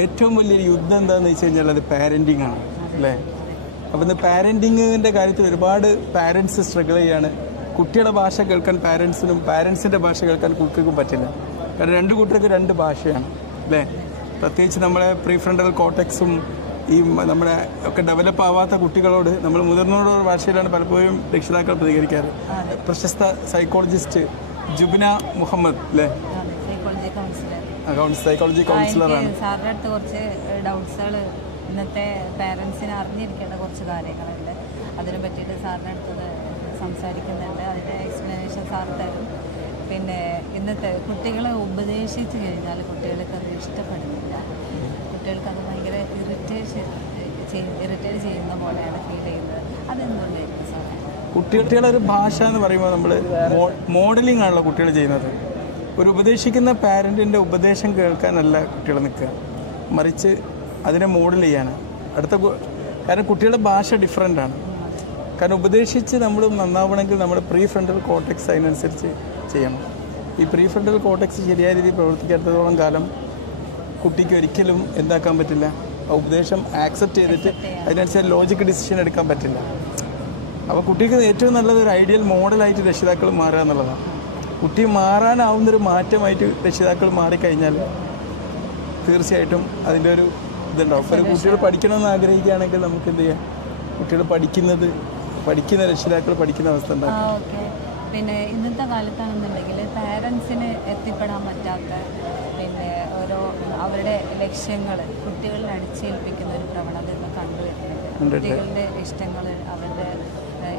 ഏറ്റവും വലിയൊരു യുദ്ധം എന്താണെന്ന് വെച്ച് കഴിഞ്ഞാൽ അത് പാരൻറ്റിങ് ആണ് അല്ലേ. അപ്പോൾ ഇന്ന് പാരൻറ്റിങ്ങിൻ്റെ കാര്യത്തിൽ ഒരുപാട് പാരൻസ് സ്ട്രഗിൾ ചെയ്യാണ്. കുട്ടിയുടെ ഭാഷ കേൾക്കാൻ പാരൻസിനും പാരൻസിൻ്റെ ഭാഷ കേൾക്കാൻ കുട്ടികൾക്കും പറ്റില്ല. കാരണം രണ്ട് കൂട്ടർക്ക് രണ്ട് ഭാഷയാണ് അല്ലേ. പ്രത്യേകിച്ച് നമ്മളെ പ്രീഫ്രണ്ടൽ കോർട്ടെക്സും ഈ നമ്മുടെ ഒക്കെ ഡെവലപ്പ് ആവാത്ത കുട്ടികളോട് നമ്മൾ മുതിർന്നവരുടെ ഭാഷയിലാണ് പലപ്പോഴും രക്ഷിതാക്കൾ പ്രതികരിക്കാറ്. പ്രശസ്ത സൈക്കോളജിസ്റ്റ് ജുബിന മുഹമ്മദ് അല്ലേ, സൈക്കോളജി കൗൺസിലറാണ്. സാറിൻ്റെ അടുത്ത് കുറച്ച് ഡൗട്ട്സുകൾ ഇന്നത്തെ പാരൻസിന് അറിഞ്ഞിരിക്കേണ്ട കുറച്ച് കാര്യങ്ങളുണ്ട്. അതിനെ പറ്റിയിട്ട് സാറിൻ്റെ അടുത്ത് സംസാരിക്കുന്നുണ്ട്. അതിൻ്റെ എക്സ്പ്ലനേഷൻ സാർ തരും. പിന്നെ ഇന്നത്തെ കുട്ടികളെ ഉപദേശിച്ച് കഴിഞ്ഞാൽ കുട്ടികൾക്ക് അത് ഇഷ്ടപ്പെടുന്നില്ല. കുട്ടികൾക്ക് അത് ഭയങ്കര ഇറിറ്റേറ്റ് ചെയ്യുന്ന പോലെയാണ് ഫീൽ ചെയ്യുന്നത്. അതെന്തുകൊണ്ടായിരിക്കും സാർ? കുട്ടികളുടെ ഒരു ഭാഷ എന്ന് പറയുമ്പോൾ നമ്മൾ മോഡലിംഗ് ആണല്ലോ കുട്ടികൾ ചെയ്യുന്നത്. ഒരു ഉപദേശിക്കുന്ന പാരൻറ്റിൻ്റെ ഉപദേശം കേൾക്കാനല്ല കുട്ടികൾ നിൽക്കുക, മറിച്ച് അതിനെ മോഡൽ ചെയ്യാണ്. കാരണം കുട്ടികളുടെ ഭാഷ ഡിഫറെൻ്റാണ്. കാരണം ഉപദേശിച്ച് നമ്മൾ നന്നാവണമെങ്കിൽ നമ്മൾ പ്രീഫ്രണ്ടൽ കോർട്ടെക്സ് അതിനനുസരിച്ച് ചെയ്യണം. ഈ പ്രീഫ്രണ്ടൽ കോർട്ടെക്സ് ശരിയായ രീതിയിൽ പ്രവർത്തിക്കാത്തതോളം കാലം കുട്ടിക്ക് ഒരിക്കലും എന്താക്കാൻ പറ്റില്ല, ഉപദേശം ആക്സെപ്റ്റ് ചെയ്തിട്ട് അതിനനുസരിച്ച് ലോജിക് ഡിസിഷൻ എടുക്കാൻ പറ്റില്ല. അപ്പോൾ കുട്ടിക്ക് ഏറ്റവും നല്ലത് ഒരു ഐഡിയൽ മോഡലായിട്ട് രക്ഷിതാക്കൾ മാറുക എന്നുള്ളതാണ്. കുട്ടി മാറാനാവുന്നൊരു മാറ്റമായിട്ട് രക്ഷിതാക്കൾ മാറിക്കഴിഞ്ഞാൽ തീർച്ചയായിട്ടും അതിൻ്റെ ഒരു ഇതുണ്ടാവും. ഇപ്പോൾ ഒരു കുട്ടികൾ പഠിക്കണമെന്ന് ആഗ്രഹിക്കുകയാണെങ്കിൽ നമുക്ക് എന്ത് ചെയ്യാം, കുട്ടികൾ പഠിക്കുന്ന രക്ഷിതാക്കൾ പഠിക്കുന്ന അവസ്ഥ ഉണ്ടാകും. പിന്നെ ഇന്നത്തെ കാലത്താണെന്നുണ്ടെങ്കിൽ പാരൻസിന് എത്തിപ്പെടാൻ പറ്റാത്ത പിന്നെ ഓരോ അവരുടെ ലക്ഷ്യങ്ങൾ കുട്ടികളിൽ അടിച്ചേൽപ്പിക്കുന്ന ഒരു പ്രവണത ഇന്ന് കണ്ടുവരുന്നുണ്ട്. കുട്ടികളുടെ ഇഷ്ടങ്ങൾ, അവരുടെ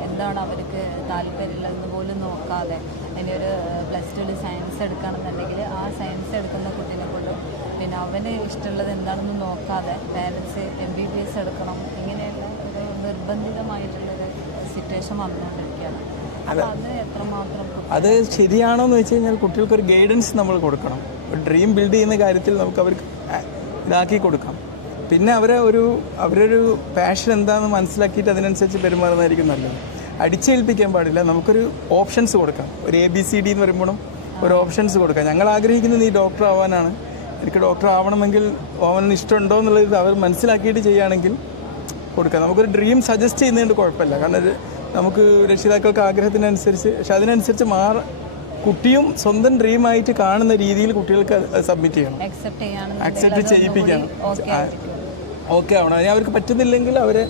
എന്താണ് അവർക്ക് താല്പര്യമുള്ളതെന്ന് പോലും നോക്കാതെ, ഇനി ഒരു +2 സയൻസ് എടുക്കുകയാണെന്നുണ്ടെങ്കിൽ ആ സയൻസ് എടുക്കുന്ന കുട്ടീനെ കൊണ്ടും പിന്നെ അവന് ഇഷ്ടമുള്ളത് എന്താണെന്ന് നോക്കാതെ പാരൻസ് MBBS എടുക്കണം, ഇങ്ങനെയുള്ള ഒരു നിർബന്ധിതമായിട്ടുള്ളൊരു സിറ്റുവേഷൻ വന്നുകൊണ്ടിരിക്കുകയാണ്. അത് ശരിയാണോ എന്ന് വെച്ച് കഴിഞ്ഞാൽ കുട്ടികൾക്കൊരു ഗൈഡൻസ് നമ്മൾ കൊടുക്കണം. ഒരു ഡ്രീം ബിൽഡ് ചെയ്യുന്ന കാര്യത്തിൽ നമുക്ക് അവർക്ക് ഇതാക്കി കൊടുക്കാം. പിന്നെ അവരൊരു പാഷൻ എന്താണെന്ന് മനസ്സിലാക്കിയിട്ട് അതിനനുസരിച്ച് പെരുമാറുന്നതായിരിക്കും നല്ലത്. അടിച്ചേൽപ്പിക്കാൻ പാടില്ല. നമുക്കൊരു ഓപ്ഷൻസ് കൊടുക്കാം. ഒരു ABCD എന്ന് പറയുമ്പോഴും ഒരു ഓപ്ഷൻസ് കൊടുക്കാം. ഞങ്ങൾ ആഗ്രഹിക്കുന്നത് ഈ ഡോക്ടർ ആവാനാണ്, എനിക്ക് ഡോക്ടർ ആവണമെങ്കിൽ അവന് ഇഷ്ടമുണ്ടോ എന്നുള്ളത് അവർ മനസ്സിലാക്കിയിട്ട് ചെയ്യുകയാണെങ്കിൽ കൊടുക്കാം. നമുക്കൊരു ഡ്രീം സജസ്റ്റ് ചെയ്യുന്നതുകൊണ്ട് കുഴപ്പമില്ല. കാരണം നമുക്ക് രക്ഷിതാക്കൾക്ക് ആഗ്രഹത്തിനനുസരിച്ച്, പക്ഷെ അതിനനുസരിച്ച് കുട്ടിയും സ്വന്തം ഡ്രീമായിട്ട് കാണുന്ന രീതിയിൽ കുട്ടികൾക്ക് സബ്മിറ്റ് ചെയ്യണം, അക്സെപ്റ്റ് ചെയ്യിപ്പിക്കണം. ഓക്കെ ആവണം. അതിന് അവർക്ക് പറ്റുന്നില്ലെങ്കിൽ അവരെ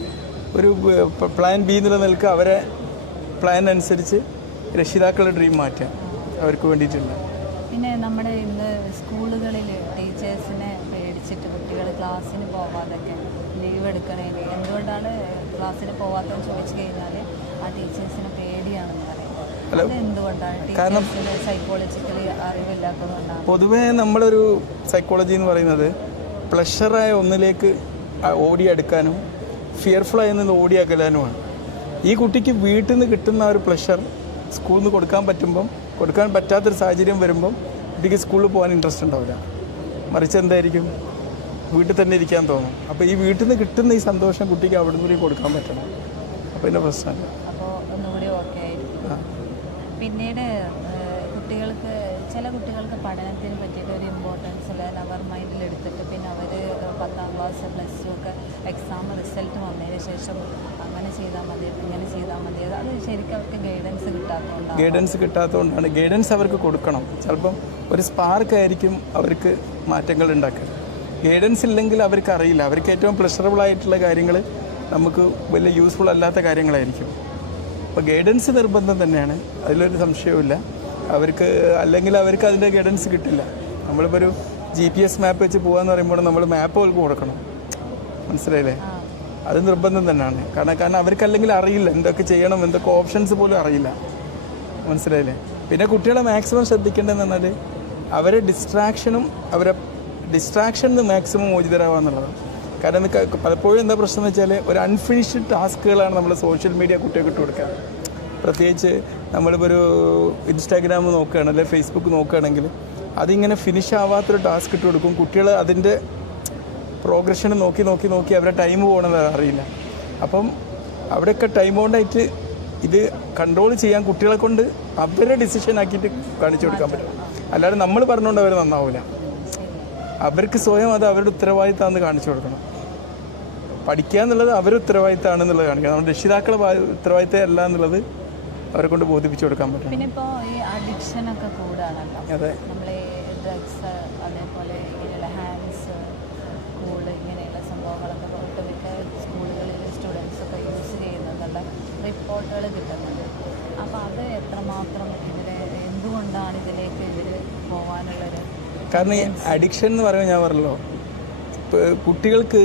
ഒരു പ്ലാൻ B നിലനിൽക്കുക, അവരെ പ്ലാൻ അനുസരിച്ച് രക്ഷിതാക്കളുടെ ഡ്രീം മാറ്റാം അവർക്ക് വേണ്ടിയിട്ടുണ്ട്. പിന്നെ നമ്മുടെ ഇന്ന് സ്കൂളുകളിൽ ടീച്ചേഴ്സിനെ പേടിച്ചിട്ട് കുട്ടികൾ ക്ലാസ്സിന് പോവാതൊക്കെ ലീവ് എടുക്കണേൽ എന്തുകൊണ്ടാണ് ക്ലാസ്സിന് പോവാത്തതെന്ന് ചോദിച്ചു കഴിഞ്ഞാൽ ആ ടീച്ചേഴ്സിന് പേടിയാണെന്ന് പറയുന്നത്. അതെന്തുകൊണ്ടാണ്? ടീച്ചേഴ്സിന് സൈക്കോളജിക്കലി അറിവില്ലാത്തതുകൊണ്ടാണ്. പൊതുവേ നമ്മളൊരു സൈക്കോളജി എന്ന് പറയുന്നത് പ്ലഷറായ ഒന്നിലേക്ക് ഓടിയെടുക്കാനും ഫിയർഫുള്ളായി നിന്ന് ഓടിയാക്കലാനുമാണ്. ഈ കുട്ടിക്ക് വീട്ടിൽ നിന്ന് കിട്ടുന്ന ഒരു പ്ലഷർ സ്കൂളിൽ നിന്ന് കൊടുക്കാൻ പറ്റാത്തൊരു സാഹചര്യം വരുമ്പം കുട്ടിക്ക് സ്കൂളിൽ പോകാൻ ഇൻട്രസ്റ്റ് ഉണ്ടാവില്ല. മറിച്ച് എന്തായിരിക്കും, വീട്ടിൽ തന്നെ ഇരിക്കാൻ തോന്നും. അപ്പോൾ ഈ വീട്ടിൽ നിന്ന് കിട്ടുന്ന ഈ സന്തോഷം കുട്ടിക്ക് അവിടെ നിന്ന് കൊടുക്കാൻ പറ്റണം. അപ്പോൾ ഇതിൻ്റെ പ്രശ്നമില്ല. അപ്പോൾ ഒന്നുകൂടി ഓക്കെ ആയിരിക്കും. പിന്നീട് ചില കുട്ടികൾക്ക് പഠനത്തിന് പറ്റിയിട്ട് ഒരു ഇമ്പോർട്ടൻസ് അവർ മൈൻഡിൽ എടുത്തിട്ട് പിന്നെ അവർ 10ാം ക്ലാസ് +2 ഒക്കെ എക്സാം റിസൾട്ട് വന്നതിന് ശേഷം അങ്ങനെ ചെയ്താൽ മതി, ഇങ്ങനെ ചെയ്താൽ മതി. അത് ശരിക്കും അവർക്ക് ഗൈഡൻസ് കിട്ടാത്തതുകൊണ്ടാണ്. ഗൈഡൻസ് അവർക്ക് കൊടുക്കണം. ചിലപ്പം ഒരു സ്പാർക്ക് ആയിരിക്കും അവർക്ക് മാറ്റങ്ങൾ ഉണ്ടാക്കുക. ഗൈഡൻസ് ഇല്ലെങ്കിൽ അവർക്ക് അറിയില്ല. അവർക്ക് ഏറ്റവും പ്ലഷറബിൾ ആയിട്ടുള്ള കാര്യങ്ങൾ നമുക്ക് വലിയ യൂസ്ഫുൾ അല്ലാത്ത കാര്യങ്ങളായിരിക്കും. അപ്പോൾ ഗൈഡൻസ് നിർബന്ധം തന്നെയാണ്, അതിലൊരു സംശയവുമില്ല. അല്ലെങ്കിൽ അവർക്ക് അതിൻ്റെ ഗൈഡൻസ് കിട്ടില്ല. നമ്മളിപ്പോൾ ഒരു GPS മാപ്പ് വെച്ച് പോകാമെന്ന് പറയുമ്പോൾ നമ്മൾ മാപ്പ് അവർക്ക് കൊടുക്കണം. മനസ്സിലായില്ലേ? അത് നിർബന്ധം തന്നെയാണ്. കാരണം അവർക്കല്ലെങ്കിൽ അറിയില്ല എന്തൊക്കെ ചെയ്യണം, എന്തൊക്കെ ഓപ്ഷൻസ് പോലും അറിയില്ല. മനസ്സിലായില്ലേ? പിന്നെ കുട്ടികളെ മാക്സിമം ശ്രദ്ധിക്കേണ്ടതെന്ന് പറഞ്ഞാൽ അവരെ ഡിസ്ട്രാക്ഷനിൽ മാക്സിമം മോചിതരാകുക എന്നുള്ളതാണ്. കാരണം പലപ്പോഴും എന്താ പ്രശ്നം എന്ന് വെച്ചാൽ ഒരു അൺഫിനിഷ്ഡ് ടാസ്കുകളാണ് നമ്മൾ സോഷ്യൽ മീഡിയ കുട്ടികൾക്ക് ഇട്ട് കൊടുക്കുക. പ്രത്യേകിച്ച് നമ്മളിപ്പോൾ ഒരു ഇൻസ്റ്റാഗ്രാം നോക്കുകയാണ്, അല്ലെങ്കിൽ ഫേസ്ബുക്ക് നോക്കുകയാണെങ്കിൽ അതിങ്ങനെ ഫിനിഷ് ആവാത്തൊരു ടാസ്ക് ഇട്ട് കൊടുക്കും. കുട്ടികൾ അതിൻ്റെ പ്രോഗ്രഷൻ നോക്കി അവരുടെ ടൈം പോകണമെന്ന് അറിയില്ല. അപ്പം അവിടെയൊക്കെ ടൈം കൊണ്ടായിട്ട് ഇത് കൺട്രോൾ ചെയ്യാൻ കുട്ടികളെ കൊണ്ട് അവരെ ഡിസിഷൻ ആക്കിയിട്ട് കാണിച്ചു കൊടുക്കാൻ പറ്റും. അല്ലാതെ നമ്മൾ പറഞ്ഞുകൊണ്ട് അവർ നന്നാവില്ല. അവർക്ക് സ്വയം അത് അവരുടെ ഉത്തരവാദിത്തമാണെന്ന് കാണിച്ചു കൊടുക്കണം. പഠിക്കുക എന്നുള്ളത് അവരുടെ ഉത്തരവാദിത്തമാണെന്നുള്ളത് കാണിക്കണം. നമ്മുടെ രക്ഷിതാക്കളെ ഉത്തരവാദിത്തം അല്ല എന്നുള്ളത് അവരെ കൊണ്ട് ബോധിപ്പിച്ചു കൊടുക്കാൻ പറ്റും. പിന്നെ ഇപ്പോൾ ഈ അഡിക്ഷനൊക്കെ കൂടാണല്ലോ. അതെ, നമ്മൾ ഈ ഡ്രഗ്സ് അതേപോലെ ഇങ്ങനെയുള്ള ഹാൻഡ്സ് കൂള് ഇങ്ങനെയുള്ള സംഭവങ്ങളൊക്കെ ഒട്ടുമിക്ക സ്കൂളുകളിൽ സ്റ്റുഡൻസൊക്കെ യൂസ് ചെയ്യുന്നതെന്നുള്ള റിപ്പോർട്ടുകൾ കിട്ടുന്നുണ്ട്. അപ്പോൾ അത് എത്രമാത്രം എന്തുകൊണ്ടാണ് ഇതിലേക്ക് പോകാനുള്ളൊരു കാരണം ഈ അഡിക്ഷൻ എന്ന് പറയുമ്പോൾ ഞാൻ പറഞ്ഞല്ലോ, കുട്ടികൾക്ക്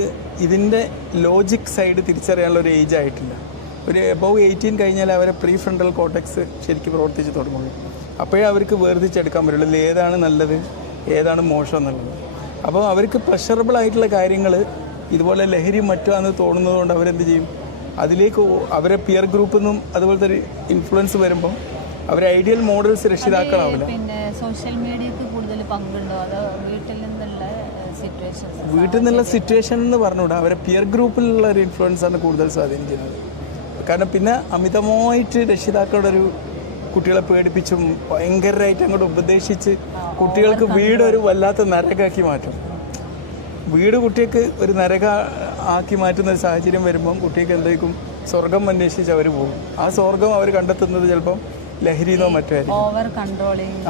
ഇതിൻ്റെ ലോജിക് സൈഡ് തിരിച്ചറിയാനുള്ള ഒരു ഏജ് ആയിട്ടില്ല. ഒരു എബവ് 18 കഴിഞ്ഞാൽ അവരെ പ്രീ ഫ്രണ്ടൽ കോർട്ടെക്സ് ശരിക്കും പ്രവർത്തിച്ച് തുടങ്ങുള്ളൂ. അപ്പോഴേ അവർക്ക് വേർതിരിച്ചെടുക്കാൻ പറ്റുള്ളൂ ഇതിൽ ഏതാണ് നല്ലത് ഏതാണ് മോശം എന്നുള്ളത്. അപ്പോൾ അവർക്ക് പ്ലഷറബിൾ ആയിട്ടുള്ള കാര്യങ്ങൾ ഇതുപോലെ ലഹരി മറ്റാന്ന് തോന്നുന്നത് കൊണ്ട് അവരെന്ത് ചെയ്യും, അതിലേക്ക് അവരെ പിയർ ഗ്രൂപ്പിൽ നിന്നും അതുപോലത്തെ ഒരു ഇൻഫ്ലുവൻസ് വരുമ്പം അവർ ഐഡിയൽ മോഡൽസ് രക്ഷിതാക്കളാവില്ല. പിന്നെ സോഷ്യൽ മീഡിയക്ക് കൂടുതൽ പങ്കുണ്ടോ അതോ വീട്ടിൽ നിന്നുള്ള സിറ്റുവേഷൻ എന്ന് പറഞ്ഞുകൂടാ, അവരെ പിയർ ഗ്രൂപ്പിലുള്ള ഒരു ഇൻഫ്ലുവൻസ് ആണ് കൂടുതൽ സ്വാധീനം ചെയ്യുന്നത്. കാരണം പിന്നെ അമിതമായിട്ട് രക്ഷിതാക്കളുടെ ഒരു കുട്ടികളെ പേടിപ്പിച്ചും ഭയങ്കരമായിട്ട് അങ്ങോട്ട് ഉപദേശിച്ച് കുട്ടികൾക്ക് വീട് ഒരു വല്ലാത്ത നരകാക്കി മാറ്റും. വീട് കുട്ടിക്ക് ഒരു നരക ആക്കി മാറ്റുന്ന ഒരു സാഹചര്യം വരുമ്പം കുട്ടിക്ക് എന്തായിരിക്കും, സ്വർഗം അന്വേഷിച്ച് അവർ പോകും. ആ സ്വർഗം അവർ കണ്ടെത്തുന്നത് ചിലപ്പം ലഹരിന്നോ മറ്റായിരിക്കും.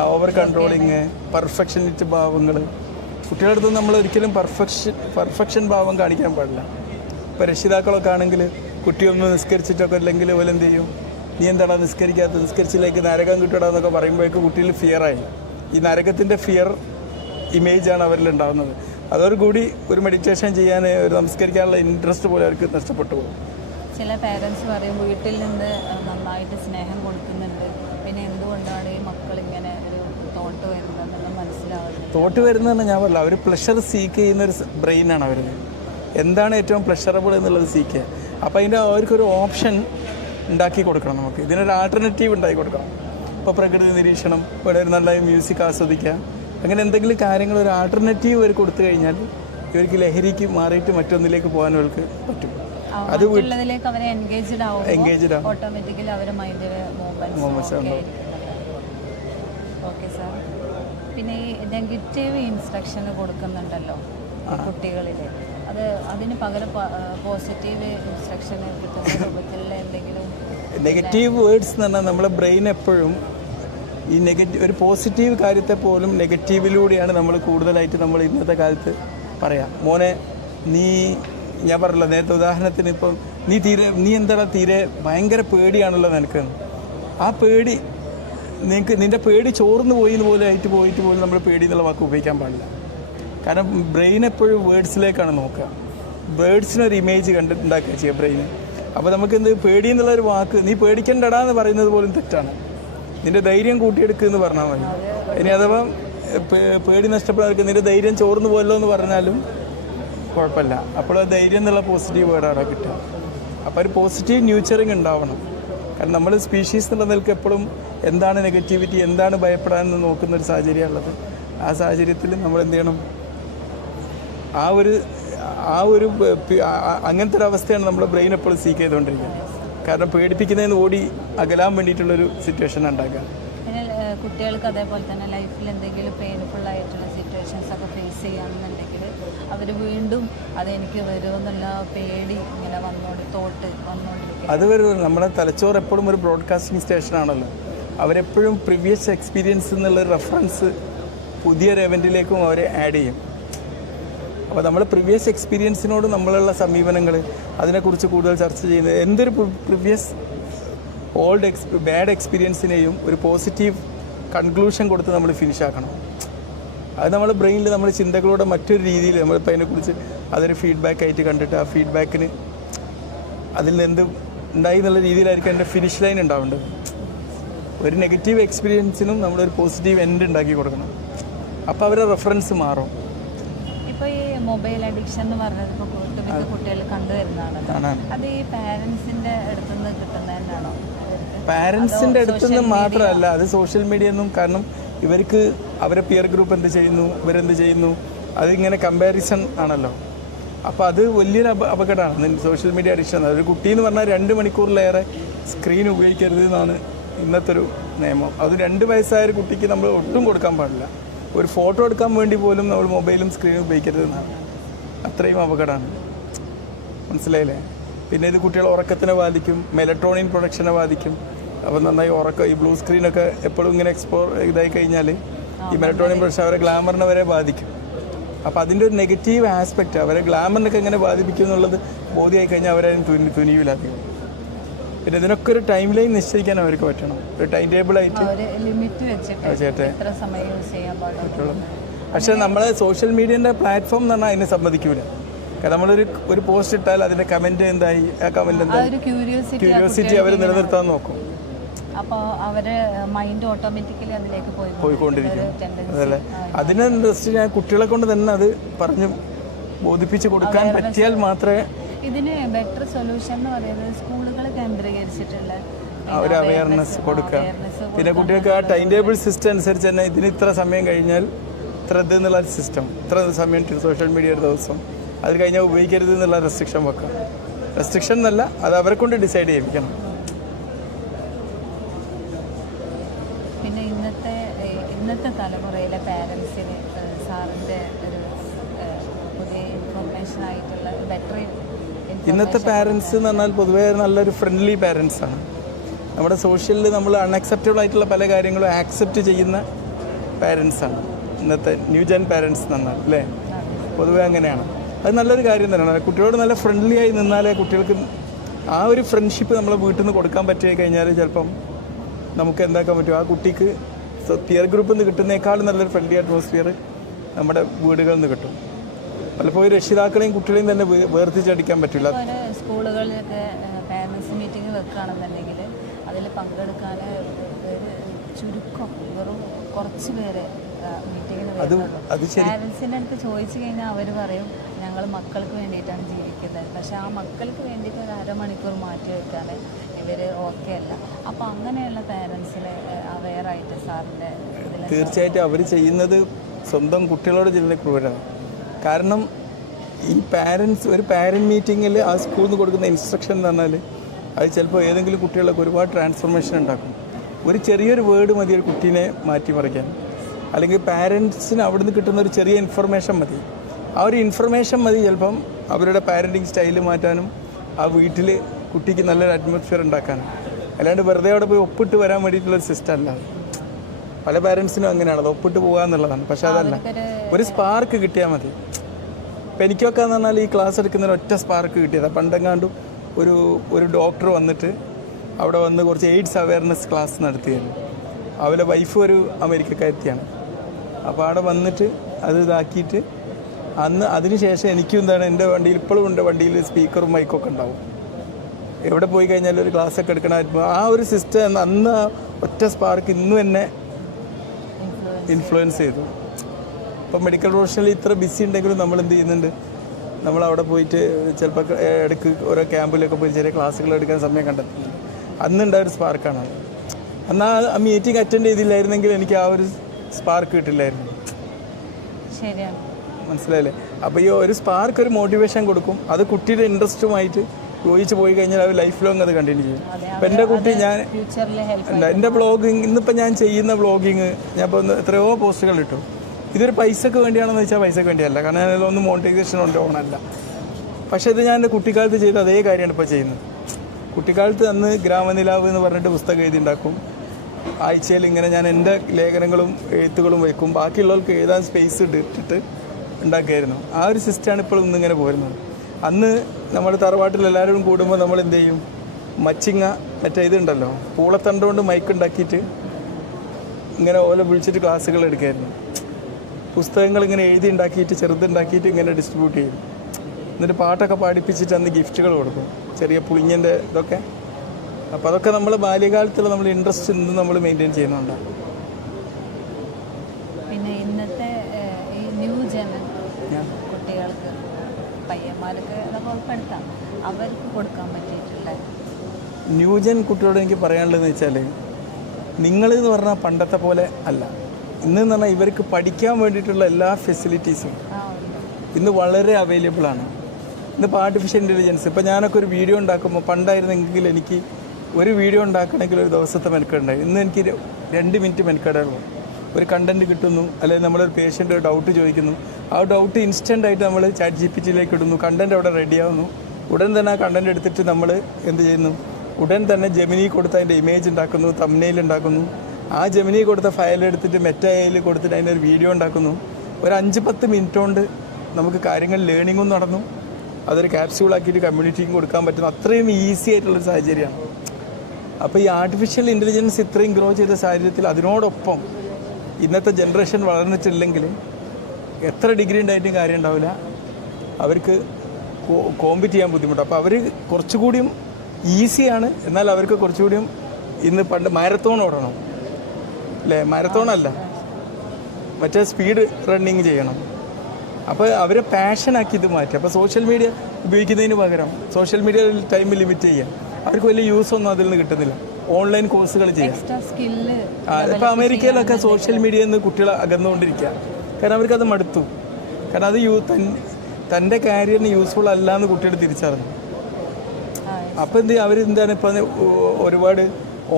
ഓവർ കൺട്രോളിങ്, പെർഫെക്ഷനിസ്റ്റ് ഭാവങ്ങൾ. കുട്ടികളുടെ അടുത്ത് നമ്മൾ ഒരിക്കലും പെർഫെക്ഷൻ ഭാവം കാണിക്കാൻ പാടില്ല. ഇപ്പോൾ രക്ഷിതാക്കളൊക്കെ ആണെങ്കിൽ കുട്ടിയൊന്ന് നിസ്കരിച്ചിട്ടൊക്കെ അല്ലെങ്കിൽ പോലെ എന്ത് ചെയ്യും, നീ എന്താടാ നിസ്കരിച്ചിലേക്ക് നരകം കിട്ടടാന്നൊക്കെ പറയുമ്പോഴേക്ക് കുട്ടിയിൽ ഫിയറായി. ഈ നരകത്തിൻ്റെ ഫിയർ ഇമേജാണ് അവരിൽ ഉണ്ടാകുന്നത്. അതോടുകൂടി ഒരു മെഡിറ്റേഷൻ ചെയ്യാൻ, ഒരു നമസ്കരിക്കാനുള്ള ഇൻട്രസ്റ്റ് പോലെ അവർക്ക് നഷ്ടപ്പെട്ടു പോകും. ചില പേരൻസ് പറയും വീട്ടിൽ നിന്ന് നന്നായിട്ട് സ്നേഹം കൊടുക്കുന്നുണ്ട്, പിന്നെ എന്തുകൊണ്ടാണ് ഈ മക്കൾ ഇങ്ങനെ ഒരു തോട്ട് വരുന്നതെന്ന് മനസ്സിലാവുന്നത്. തോട്ട് വരുന്നതെന്ന് ഞാൻ പറഞ്ഞില്ല, അവർ പ്ലഷർ സീക്ക് ചെയ്യുന്നൊരു ബ്രെയിനാണ് അവർ. എന്താണ് ഏറ്റവും പ്ലഷറബിൾ എന്നുള്ളത് സീക്ക് ചെയ്യുക. അപ്പോൾ അതിൻ്റെ അവർക്കൊരു ഓപ്ഷൻ ഉണ്ടാക്കി കൊടുക്കണം. നമുക്ക് ഇതിനൊരു ആൾട്ടർനേറ്റീവ് ഉണ്ടാക്കി കൊടുക്കണം. ഇപ്പോൾ പ്രകൃതി നിരീക്ഷണം, ഇവിടെ ഒരു നല്ല മ്യൂസിക് ആസ്വദിക്കുക, അങ്ങനെ എന്തെങ്കിലും കാര്യങ്ങൾ ഒരു ആൾട്ടർനേറ്റീവ് അവർ കൊടുത്തു കഴിഞ്ഞാൽ ഇവർക്ക് ലഹരിക്ക് മാറിയിട്ട് മറ്റൊന്നിലേക്ക് പോകാൻ അവർക്ക് പറ്റും. അത് അവരെ എൻഗേജ്ഡ് ആവും, ഓട്ടോമാറ്റിക്കലി അവരുടെ മൈൻഡിൽ മൂവ്മെന്റ്സ്. ഓക്കെ സാർ, പിന്നെ ഈ നെഗറ്റീവ് ഇൻസ്ട്രക്ഷൻ കൊടുക്കുന്നുണ്ടല്ലോ കുട്ടികളിൽ, അതിന് പകരം പോസിറ്റീവ് ഇൻസ്ട്രക്ഷൻ കിട്ടുന്ന രൂപത്തിലുള്ള എന്തെങ്കിലും നെഗറ്റീവ് വേർഡ്സ് എന്ന് പറഞ്ഞാൽ നമ്മളെ ബ്രെയിൻ എപ്പോഴും ഈ ഒരു പോസിറ്റീവ് കാര്യത്തെ പോലും നെഗറ്റീവിലൂടെയാണ് നമ്മൾ കൂടുതലായിട്ട് നമ്മൾ ഇന്നത്തെ കാലത്ത് പറയാം. മോനെ ഞാൻ പറഞ്ഞല്ലോ നേരത്തെ ഉദാഹരണത്തിന്, ഇപ്പം നീ എന്താ തീരെ ഭയങ്കര പേടിയാണല്ലോ നിനക്ക്. ആ പേടി നിൻ്റെ പേടി ചോർന്ന് പോയിന്ന് പോലെ ആയിട്ട് പോലും നമ്മൾ പേടി എന്നുള്ള വാക്ക് ഉപയോഗിക്കാൻ പാടില്ല. കാരണം ബ്രെയിൻ എപ്പോഴും വേർഡ്സിലേക്കാണ് നോക്കുക. വേർഡ്സിനൊരു ഇമേജ് ഉണ്ടാക്കുക ചെയ്യുക ബ്രെയിന്. അപ്പോൾ നമുക്കെന്ത്, പേടി എന്നുള്ളൊരു വാക്ക്, നീ പേടിക്കണ്ടടാ എന്ന് പറയുന്നത് പോലും തെറ്റാണ്. നിൻ്റെ ധൈര്യം കൂട്ടിയെടുക്കുക എന്ന് പറഞ്ഞാൽ മതി. ഇനി അഥവാ പേടി നഷ്ടപ്പെടാതെ നിൻ്റെ ധൈര്യം ചോർന്ന് പോയല്ലോ എന്ന് പറഞ്ഞാലും കുഴപ്പമില്ല. അപ്പോൾ ആ ധൈര്യം എന്നുള്ള പോസിറ്റീവ് വേർഡാണ് കിട്ടുക. അപ്പോൾ ഒരു പോസിറ്റീവ് ന്യൂച്ചറിങ് ഉണ്ടാവണം. കാരണം നമ്മൾ സ്പീഷീസ് എന്നുള്ള നിലക്ക് എപ്പോഴും എന്താണ് നെഗറ്റിവിറ്റി, എന്താണ് ഭയപ്പെടാനെന്ന് നോക്കുന്നൊരു സാഹചര്യമുള്ളത്. ആ സാഹചര്യത്തിൽ നമ്മൾ എന്ത് ചെയ്യണം, അങ്ങനത്തെ ഒരു അവസ്ഥയാണ് നമ്മുടെ ബ്രെയിൻ എപ്പോഴും സീക്ക് ചെയ്തുകൊണ്ടിരിക്കുന്നത്. കാരണം പേടിപ്പിക്കുന്നതിന് ഓടി അകലാൻ വേണ്ടിയിട്ടുള്ളൊരു സിറ്റുവേഷൻ ഉണ്ടാക്കുക. പിന്നെ കുട്ടികൾക്ക് അതേപോലെ തന്നെ ലൈഫിൽ എന്തെങ്കിലും പെയിൻഫുൾ ആയിട്ടുള്ള സിറ്റുവേഷൻസ് ഒക്കെ ഫേസ് ചെയ്യാമെന്നുണ്ടെങ്കിൽ അവർ വീണ്ടും അതെനിക്ക് വരുമെന്നുള്ള പേടി ഇങ്ങനെ വന്നുകൊണ്ടിരിക്കും. അത് വരും. നമ്മുടെ തലച്ചോറ് എപ്പോഴും ഒരു ബ്രോഡ്കാസ്റ്റിംഗ് സ്റ്റേഷനാണല്ലോ. അവരെപ്പോഴും പ്രീവിയസ് എക്സ്പീരിയൻസ് എന്നുള്ള റെഫറൻസ് പുതിയൊരു എവൻറ്റിലേക്കും അവരെ ആഡ് ചെയ്യും. അപ്പോൾ നമ്മൾ പ്രീവിയസ് എക്സ്പീരിയൻസിനോട് നമ്മളുള്ള സമീപനങ്ങൾ, അതിനെക്കുറിച്ച് കൂടുതൽ ചർച്ച ചെയ്യുന്നത്, എന്തൊരു പ്രീവിയസ് ബാഡ് എക്സ്പീരിയൻസിനെയും ഒരു പോസിറ്റീവ് കൺക്ലൂഷൻ കൊടുത്ത് നമ്മൾ ഫിനിഷ് ആക്കണം. അത് നമ്മുടെ ബ്രെയിനിൽ നമ്മൾ ചിന്തകളോടെ മറ്റൊരു രീതിയിൽ നമ്മളിപ്പോൾ അതിനെക്കുറിച്ച് അതൊരു ഫീഡ്ബാക്ക് ആയിട്ട് കണ്ടിട്ട് ആ ഫീഡ്ബാക്കിന് അതിൽ നിന്ന് എന്ത് ഉണ്ടായി എന്നുള്ള രീതിയിലായിരിക്കും എൻ്റെ ഫിനിഷ് ലൈൻ ഉണ്ടാവേണ്ടത്. ഒരു നെഗറ്റീവ് എക്സ്പീരിയൻസിനും നമ്മളൊരു പോസിറ്റീവ് എൻഡ് ഉണ്ടാക്കി കൊടുക്കണം. അപ്പോൾ അവരുടെ റെഫറൻസ് മാറും. ഇപ്പോൾ ഈ മൊബൈൽ അഡിക്ഷൻ എന്ന് പറഞ്ഞത് ഇപ്പോൾ ഒട്ടുമിക്ക കുട്ടികൾ കണ്ടുവരുന്നതാണ്. അത് ഈ പാരൻസിൻ്റെ അടുത്തുനിന്ന് കിട്ടുന്നതന്നെയാണോ? പാരൻസിൻ്റെ അടുത്തുനിന്ന് മാത്രമല്ല, അത് സോഷ്യൽ മീഡിയ ഒന്നും. കാരണം ഇവർക്ക് അവരെ പിയർ ഗ്രൂപ്പ് എന്ത് ചെയ്യുന്നു, ഇവരെന്ത് ചെയ്യുന്നു, അതിങ്ങനെ കമ്പാരിസൺ ആണല്ലോ. അപ്പോൾ അത് വലിയൊരു അപകടമാണ് സോഷ്യൽ മീഡിയ അഡിക്ഷൻ. ഒരു കുട്ടി എന്ന് പറഞ്ഞാൽ 2 മണിക്കൂറിലേറെ സ്ക്രീൻ ഉപയോഗിക്കരുത് എന്നാണ് ഇന്നത്തെ ഒരു നിയമം. അത് 2 വയസ്സായ ഒരു കുട്ടിക്ക് നമ്മൾ ഒട്ടും കൊടുക്കാൻ പാടില്ല. ഒരു ഫോട്ടോ എടുക്കാൻ വേണ്ടി പോലും നമ്മൾ മൊബൈലും സ്ക്രീനും ഉപയോഗിക്കരുതെന്നാണ്. അത്രയും അപകടമാണ്. മനസ്സിലായില്ലേ? പിന്നെ ഇത് കുട്ടികളെ ഉറക്കത്തിനെ ബാധിക്കും, മെലട്രോണിൻ പ്രൊഡക്ഷനെ ബാധിക്കും. അപ്പോൾ നന്നായി ഉറക്കം, ഈ ബ്ലൂ സ്ക്രീനൊക്കെ എപ്പോഴും ഇങ്ങനെ ഇതായി കഴിഞ്ഞാൽ ഈ മെലട്രോണിൻ പ്രൊഡക്ഷൻ അവരെ ഗ്ലാമറിനെ വരെ ബാധിക്കും. അപ്പോൾ അതിൻ്റെ ഒരു നെഗറ്റീവ് ആസ്പെക്റ്റ് അവരെ ഗ്ലാമറിനൊക്കെ എങ്ങനെ ബാധിപ്പിക്കും എന്നുള്ളത് ബോധ്യമായി കഴിഞ്ഞാൽ അവരതിന് തുനിയില്ലാതെ. പിന്നെ ഇതിനൊക്കെ ഒരു ടൈം ലൈൻ നിശ്ചയിക്കാൻ അവർക്ക് പറ്റണം, ഒരു ടൈം ടേബിളായിട്ട് പറ്റുള്ളൂ. പക്ഷേ നമ്മളെ സോഷ്യൽ മീഡിയൻ്റെ പ്ലാറ്റ്ഫോം എന്ന് പറഞ്ഞാൽ അതിനെ സമ്മതിക്കൂല. കാരണം നമ്മളൊരു പോസ്റ്റ് ഇട്ടാൽ അതിൻ്റെ കമൻറ്റ് എന്തായി, ആ കമൻറ്റ് എന്തായി, ക്യൂരിയോസിറ്റി അവർ നിലനിർത്താൻ നോക്കും. അപ്പോൾ അവരെ മൈൻഡ് ഓട്ടോമാറ്റിക്കലി അതിലേക്ക് പോയിക്കൊണ്ടിരിക്കും. അതല്ലേ, അതിനനുസരിച്ച് ഞാൻ കുട്ടികളെ കൊണ്ട് തന്നെ അത് പറഞ്ഞ് ബോധിപ്പിച്ച് കൊടുക്കാൻ പറ്റിയാൽ മാത്രമേ ഇതിന് ബെറ്റർ സൊല്യൂഷൻ എന്ന് പറയുന്നത് സ്കൂളുകൾ കേന്ദ്രീകരിച്ചിട്ടുള്ള ഒരു അവയർനെസ് കൊടുക്കുക. പിന്നെ കുട്ടികൾക്ക് ആ ടൈം ടേബിൾ സിസ്റ്റം അനുസരിച്ച് തന്നെ ഇതിന് ഇത്ര സമയം കഴിഞ്ഞാൽ ഇത്ര ഇത് എന്നുള്ള സിസ്റ്റം, ഇത്ര സമയം സോഷ്യൽ മീഡിയ ഒരു ദിവസം, അത് കഴിഞ്ഞാൽ ഉപയോഗിക്കരുത് എന്നുള്ള റെസ്ട്രിക്ഷൻ വെക്കാം. റെസ്ട്രിക്ഷൻ എന്നല്ല, അത് അവരെ കൊണ്ട് ഡിസൈഡ് ചെയ്യിപ്പിക്കണം. പിന്നെ ഇന്നത്തെ തലമുറയിലെ പാരൻസിന് സാറിൻ്റെ ഒരു പുതിയ ഇൻഫർമേഷൻ ആയിട്ടുള്ള ബെറ്റർ ഇന്നത്തെ പാരൻസ് എന്ന് പറഞ്ഞാൽ പൊതുവേ നല്ലൊരു ഫ്രണ്ട്ലി പാരൻസാണ്. നമ്മുടെ സോഷ്യലിൽ നമ്മൾ അൺഅക്സെപ്റ്റബിൾ ആയിട്ടുള്ള പല കാര്യങ്ങളും ആക്സെപ്റ്റ് ചെയ്യുന്ന പാരൻസാണ് ഇന്നത്തെ ന്യൂ ജെൻ പാരൻസ് എന്ന് പറഞ്ഞാൽ, അല്ലേ? പൊതുവേ അങ്ങനെയാണ്. അത് നല്ലൊരു കാര്യം തന്നെയാണ്. കുട്ടികളോട് നല്ല ഫ്രണ്ട്ലി ആയി നിന്നാലേ കുട്ടികൾക്ക് ആ ഒരു ഫ്രണ്ട്ഷിപ്പ് നമ്മളെ വീട്ടിൽ നിന്ന് കൊടുക്കാൻ പറ്റി കഴിഞ്ഞാൽ ചിലപ്പം നമുക്ക് എന്താക്കാൻ പറ്റും, ആ കുട്ടിക്ക് പിയർ ഗ്രൂപ്പിൽ നിന്ന് കിട്ടുന്നേക്കാളും നല്ലൊരു ഫ്രണ്ട്ലി അറ്റ്മോസ്ഫിയർ നമ്മുടെ വീടുകളിൽ നിന്ന് കിട്ടും. പലപ്പോഴും രക്ഷിതാക്കളെയും കുട്ടികളെയും തന്നെ വേർതിരിച്ചടിക്കാൻ പറ്റില്ല. സ്കൂളുകളിലൊക്കെ പാരൻസ് മീറ്റിംഗ് വെക്കുകയാണെന്നുണ്ടെങ്കിൽ അതിൽ പങ്കെടുക്കാൻ ചുരുക്കം വെറും കുറച്ച് പേര് മീറ്റിങ്ങിന് പാരൻസിൻ്റെ അടുത്ത് ചോദിച്ചു കഴിഞ്ഞാൽ അവർ പറയും ഞങ്ങൾ മക്കൾക്ക് വേണ്ടിയിട്ടാണ് ജീവിക്കുന്നത്. പക്ഷെ ആ മക്കൾക്ക് വേണ്ടിയിട്ട് ഒരു അരമണിക്കൂർ മാറ്റി വെക്കാൻ ഇവർ ഓക്കെ അല്ല. അപ്പോൾ അങ്ങനെയുള്ള പാരൻസിന് അവെയറായിട്ട് സാറിൻ്റെ തീർച്ചയായിട്ടും അവർ ചെയ്യുന്നത് സ്വന്തം കുട്ടികളോട് ചെയ്യുന്ന ക്രൂരമാണ്. കാരണം ഈ ഒരു പാരൻറ്റ് മീറ്റിങ്ങിൽ ആ സ്കൂളിൽ നിന്ന് കൊടുക്കുന്ന ഇൻസ്ട്രക്ഷൻ എന്ന് പറഞ്ഞാൽ അത് ചിലപ്പോൾ ഏതെങ്കിലും കുട്ടികളൊക്കെ ഒരുപാട് ട്രാൻസ്ഫോർമേഷൻ ഉണ്ടാക്കും. ഒരു ചെറിയൊരു വേർഡ് മതി ഒരു കുട്ടീനെ മാറ്റിമറിക്കാൻ. അല്ലെങ്കിൽ പാരൻസിന് അവിടെ നിന്ന് കിട്ടുന്ന ഒരു ചെറിയ ഇൻഫർമേഷൻ മതി. ആ ഒരു ഇൻഫർമേഷൻ മതി ചിലപ്പം അവരുടെ പാരൻറ്റിങ് സ്റ്റൈല് മാറ്റാനും ആ വീട്ടിൽ കുട്ടിക്ക് നല്ലൊരു അറ്റ്മോസ്ഫിയർ ഉണ്ടാക്കാനും. അല്ലാണ്ട് വെറുതെ അവിടെ പോയി ഒപ്പിട്ട് വരാൻ വേണ്ടിയിട്ടുള്ളൊരു സിസ്റ്റം അല്ല. പല പാരൻസിനും അങ്ങനെയാണത്, ഒപ്പിട്ട് പോകുക എന്നുള്ളതാണ്. പക്ഷെ അതല്ല, ഒരു സ്പാർക്ക് കിട്ടിയാൽ മതി. ഇപ്പം എനിക്കൊക്കെ എന്ന് പറഞ്ഞാൽ ഈ ക്ലാസ് എടുക്കുന്നതിന് ഒറ്റ സ്പാർക്ക് കിട്ടിയതാണ്. പണ്ടെങ്ങാണ്ടും ഒരു ഡോക്ടർ വന്നിട്ട് അവിടെ വന്ന് കുറച്ച് എയ്ഡ്സ് അവയർനെസ് ക്ലാസ് നടത്തിയായിരുന്നു. അവരുടെ വൈഫ് ഒരു അമേരിക്കക്കാരത്തിയാണ്. അപ്പോൾ അവിടെ വന്നിട്ട് അത് ഇതാക്കിയിട്ട് അതിനുശേഷം എനിക്കും എന്താണ് എൻ്റെ വണ്ടിയിൽ ഇപ്പോഴും ഉണ്ട്, വണ്ടിയിൽ സ്പീക്കറും മൈക്കൊക്കെ ഉണ്ടാവും. എവിടെ പോയി കഴിഞ്ഞാലും ഒരു ക്ലാസ്സൊക്കെ എടുക്കണമായിരുന്നു. ആ ഒരു സിസ്റ്റം അന്ന് ഒറ്റ സ്പാർക്ക് ഇന്നും എന്നെ ഇൻഫ്ലുവൻസ് ചെയ്തു. ഇപ്പം മെഡിക്കൽ പ്രൊഫഷണലിൽ ഇത്ര ബിസി ഉണ്ടെങ്കിലും നമ്മൾ എന്ത് ചെയ്യുന്നുണ്ട്, നമ്മളവിടെ പോയിട്ട് ചിലപ്പോൾ ഇടയ്ക്ക് ഓരോ ക്യാമ്പിലൊക്കെ പോയി ചെറിയ ക്ലാസ്സുകൾ എടുക്കാൻ സമയം കണ്ടെത്തുന്നുണ്ട്. അന്നുണ്ടായ ഒരു സ്പാർക്കാണ്. എന്നാൽ ആ മീറ്റിംഗ് അറ്റൻഡ് ചെയ്തില്ലായിരുന്നെങ്കിൽ എനിക്ക് ആ ഒരു സ്പാർക്ക് കിട്ടില്ലായിരുന്നു. മനസ്സിലായില്ലേ? അപ്പോൾ ഈ ഒരു സ്പാർക്ക് ഒരു മോട്ടിവേഷൻ കൊടുക്കും. അത് കുട്ടിയുടെ ഇൻട്രസ്റ്റുമായിട്ട് ചോദിച്ച് പോയി കഴിഞ്ഞാൽ അവർ ലൈഫ് ലോങ് അത് കണ്ടിന്യൂ ചെയ്യും. ഇപ്പം എൻ്റെ കുട്ടി എൻ്റെ ബ്ലോഗിങ് ഇന്നിപ്പോൾ ഞാൻ ചെയ്യുന്ന ബ്ലോഗിങ് ഞാൻ ഇപ്പോൾ എത്രയോ പോസ്റ്റുകൾ ഇട്ടു. ഇതൊരു പൈസക്ക് വേണ്ടിയാണെന്ന് വെച്ചാൽ പൈസക്ക് വേണ്ടിയല്ല, കാരണം അതിലൊന്നും മോണിറ്റൈസേഷൻ ഉണ്ട്, ഓണല്ല. പക്ഷേ ഇത് ഞാൻ എൻ്റെ കുട്ടിക്കാലത്ത് ചെയ്ത അതേ കാര്യമാണ് ഇപ്പോൾ ചെയ്യുന്നത്. കുട്ടിക്കാലത്ത് അന്ന് ഗ്രാമനിലാവ് എന്ന് പറഞ്ഞിട്ട് പുസ്തകം എഴുതി ഉണ്ടാക്കും. ആഴ്ചയിൽ ഇങ്ങനെ ഞാൻ എൻ്റെ ലേഖനങ്ങളും എഴുത്തുകളും വയ്ക്കും. ബാക്കിയുള്ളവർക്ക് എഴുതാൻ സ്പേസ് ഇട്ടിട്ട് ഉണ്ടാക്കിയായിരുന്നു. ആ ഒരു സിസ്റ്റമാണ് ഇപ്പോൾ ഇന്നിങ്ങനെ പോരുന്നത്. അന്ന് നമ്മൾ തറവാട്ടിൽ എല്ലാവരും കൂടുമ്പോൾ നമ്മൾ എന്ത് ചെയ്യും, മച്ചിങ്ങ മറ്റേ ഇതുണ്ടല്ലോ, പൂളത്തണ്ട കൊണ്ട് മൈക്ക് ഉണ്ടാക്കിയിട്ട് ഇങ്ങനെ ഓല വിളിച്ചിട്ട് ക്ലാസ്സുകൾ എടുക്കുമായിരുന്നു. പുസ്തകങ്ങൾ ഇങ്ങനെ എഴുതി ഉണ്ടാക്കിയിട്ട് ചെറുതുണ്ടാക്കിയിട്ട് ഇങ്ങനെ ഡിസ്ട്രിബ്യൂട്ട് ചെയ്യും. എന്നിട്ട് പാട്ടൊക്കെ പാടിപ്പിച്ചിട്ട് അന്ന് ഗിഫ്റ്റുകൾ കൊടുക്കും, ചെറിയ പുളിഞ്ഞൻ്റെ ഇതൊക്കെ. അപ്പോൾ അതൊക്കെ നമ്മൾ ബാല്യകാലത്തുള്ള നമ്മൾ ഇൻട്രസ്റ്റ് ഇന്ന് നമ്മൾ മെയിൻറ്റെയിൻ ചെയ്യുന്നുണ്ട്. പിന്നെ ഇന്നത്തെ ഈ ന്യൂ ജനൻ കുട്ടികൾക്ക് പയ്യന്മാർക്ക് അതൊക്കെ ഉൾപ്പെടുത്താം, അവർക്ക് കൊടുക്കാൻ പറ്റിയിട്ടുള്ള ന്യൂജൻ കുട്ടികളോട് എനിക്ക് പറയാനുള്ളതെന്ന് വെച്ചാൽ, നിങ്ങളെന്ന് പറഞ്ഞാൽ പണ്ടത്തെ പോലെ അല്ല. ഇന്നെന്ന് പറഞ്ഞാൽ ഇവർക്ക് പഠിക്കാൻ വേണ്ടിയിട്ടുള്ള എല്ലാ ഫെസിലിറ്റീസും ഇന്ന് വളരെ അവൈലബിളാണ്. ഇന്നിപ്പോൾ ആർട്ടിഫിഷ്യൽ ഇൻ്റലിജൻസ്, ഇപ്പോൾ ഞാനൊക്കെ ഒരു വീഡിയോ ഉണ്ടാക്കുമ്പോൾ പണ്ടായിരുന്നെങ്കിൽ എനിക്ക് ഒരു വീഡിയോ ഉണ്ടാക്കണമെങ്കിൽ ഒരു ദിവസത്തെ മെനക്കേടുണ്ടായി. ഇന്ന് എനിക്ക് 2 മിനിറ്റ് മെനക്കേടുള്ളൂ. ഒരു കണ്ടൻറ്റ് കിട്ടുന്നു, അല്ലെങ്കിൽ നമ്മളൊരു പേഷ്യൻ്റ് ഒരു ഡൗട്ട് ചോദിക്കുന്നു, ആ ഡൗട്ട് ഇൻസ്റ്റൻ്റായിട്ട് നമ്മൾ ChatGPT-യിലേക്ക് ഇടുന്നു, കണ്ടൻറ്റ് അവിടെ റെഡിയാവുന്നു. ഉടൻ തന്നെ ആ കണ്ടൻറ്റ് എടുത്തിട്ട് നമ്മൾ എന്ത് ചെയ്യുന്നു, ഉടൻ തന്നെ ജെമിനി കൊടുത്ത് അതിൻ്റെ ഇമേജ് ഉണ്ടാക്കുന്നു, തംബ്നെയിൽ ഉണ്ടാക്കുന്നു. ആ ജെമിനി കൊടുത്ത ഫയൽ എടുത്തിട്ട് മെറ്റയിൽ കൊടുത്തിട്ട് അതിൻ്റെ ഒരു വീഡിയോ ഉണ്ടാക്കുന്നു. ഒരു 5-10 മിനിറ്റ് കൊണ്ട് നമുക്ക് കാര്യങ്ങൾ ലേണിങ്ങും നടന്നു, അതൊരു ക്യാപ്സ്യൂളാക്കിയിട്ട് കമ്മ്യൂണിറ്റിക്കും കൊടുക്കാൻ പറ്റുന്ന അത്രയും ഈസി ആയിട്ടുള്ളൊരു സാഹചര്യമാണ്. അപ്പോൾ ഈ ആർട്ടിഫിഷ്യൽ ഇൻ്റലിജൻസ് ഇത്രയും ഗ്രോ ചെയ്ത സാഹചര്യത്തിൽ അതിനോടൊപ്പം ഇന്നത്തെ ജനറേഷൻ വളർന്നിട്ടില്ലെങ്കിൽ എത്ര ഡിഗ്രി ഉണ്ടായിട്ടും കാര്യം ഉണ്ടാവില്ല, അവർക്ക് കോമ്പീറ്റ് ചെയ്യാൻ ബുദ്ധിമുട്ടാണ്. അപ്പോൾ അവർ കുറച്ചുകൂടിയും ഈസിയാണ്, എന്നാൽ അവർക്ക് കുറച്ചുകൂടിയും ഇന്ന് പണ്ട് മാരത്തോൺ ഓടണം അല്ലേ, മാരത്തോണല്ല മറ്റേ സ്പീഡ് റണ്ണിങ് ചെയ്യണം. അപ്പോൾ അവരെ പാഷനാക്കി ഇത് മാറ്റി. അപ്പോൾ സോഷ്യൽ മീഡിയ ഉപയോഗിക്കുന്നതിന് പകരം സോഷ്യൽ മീഡിയ ടൈം ലിമിറ്റ് ചെയ്യാം, അവർക്ക് വലിയ യൂസ് ഒന്നും അതിൽ നിന്ന് കിട്ടുന്നില്ല. ഓൺലൈൻ കോഴ്സുകൾ ചെയ്യാം. ഇപ്പോൾ അമേരിക്കയിലൊക്കെ സോഷ്യൽ മീഡിയയിൽ നിന്ന് കുട്ടികൾ അകന്നുകൊണ്ടിരിക്കുക, കാരണം അവർക്കത് മടുത്തു. കാരണം അത് തൻ്റെ കാര്യത്തിന് യൂസ്ഫുൾ അല്ല എന്ന് കുട്ടികൾ തിരിച്ചറിഞ്ഞു. അപ്പോൾ അവരെന്താണ് ഇപ്പോൾ ഒരുപാട്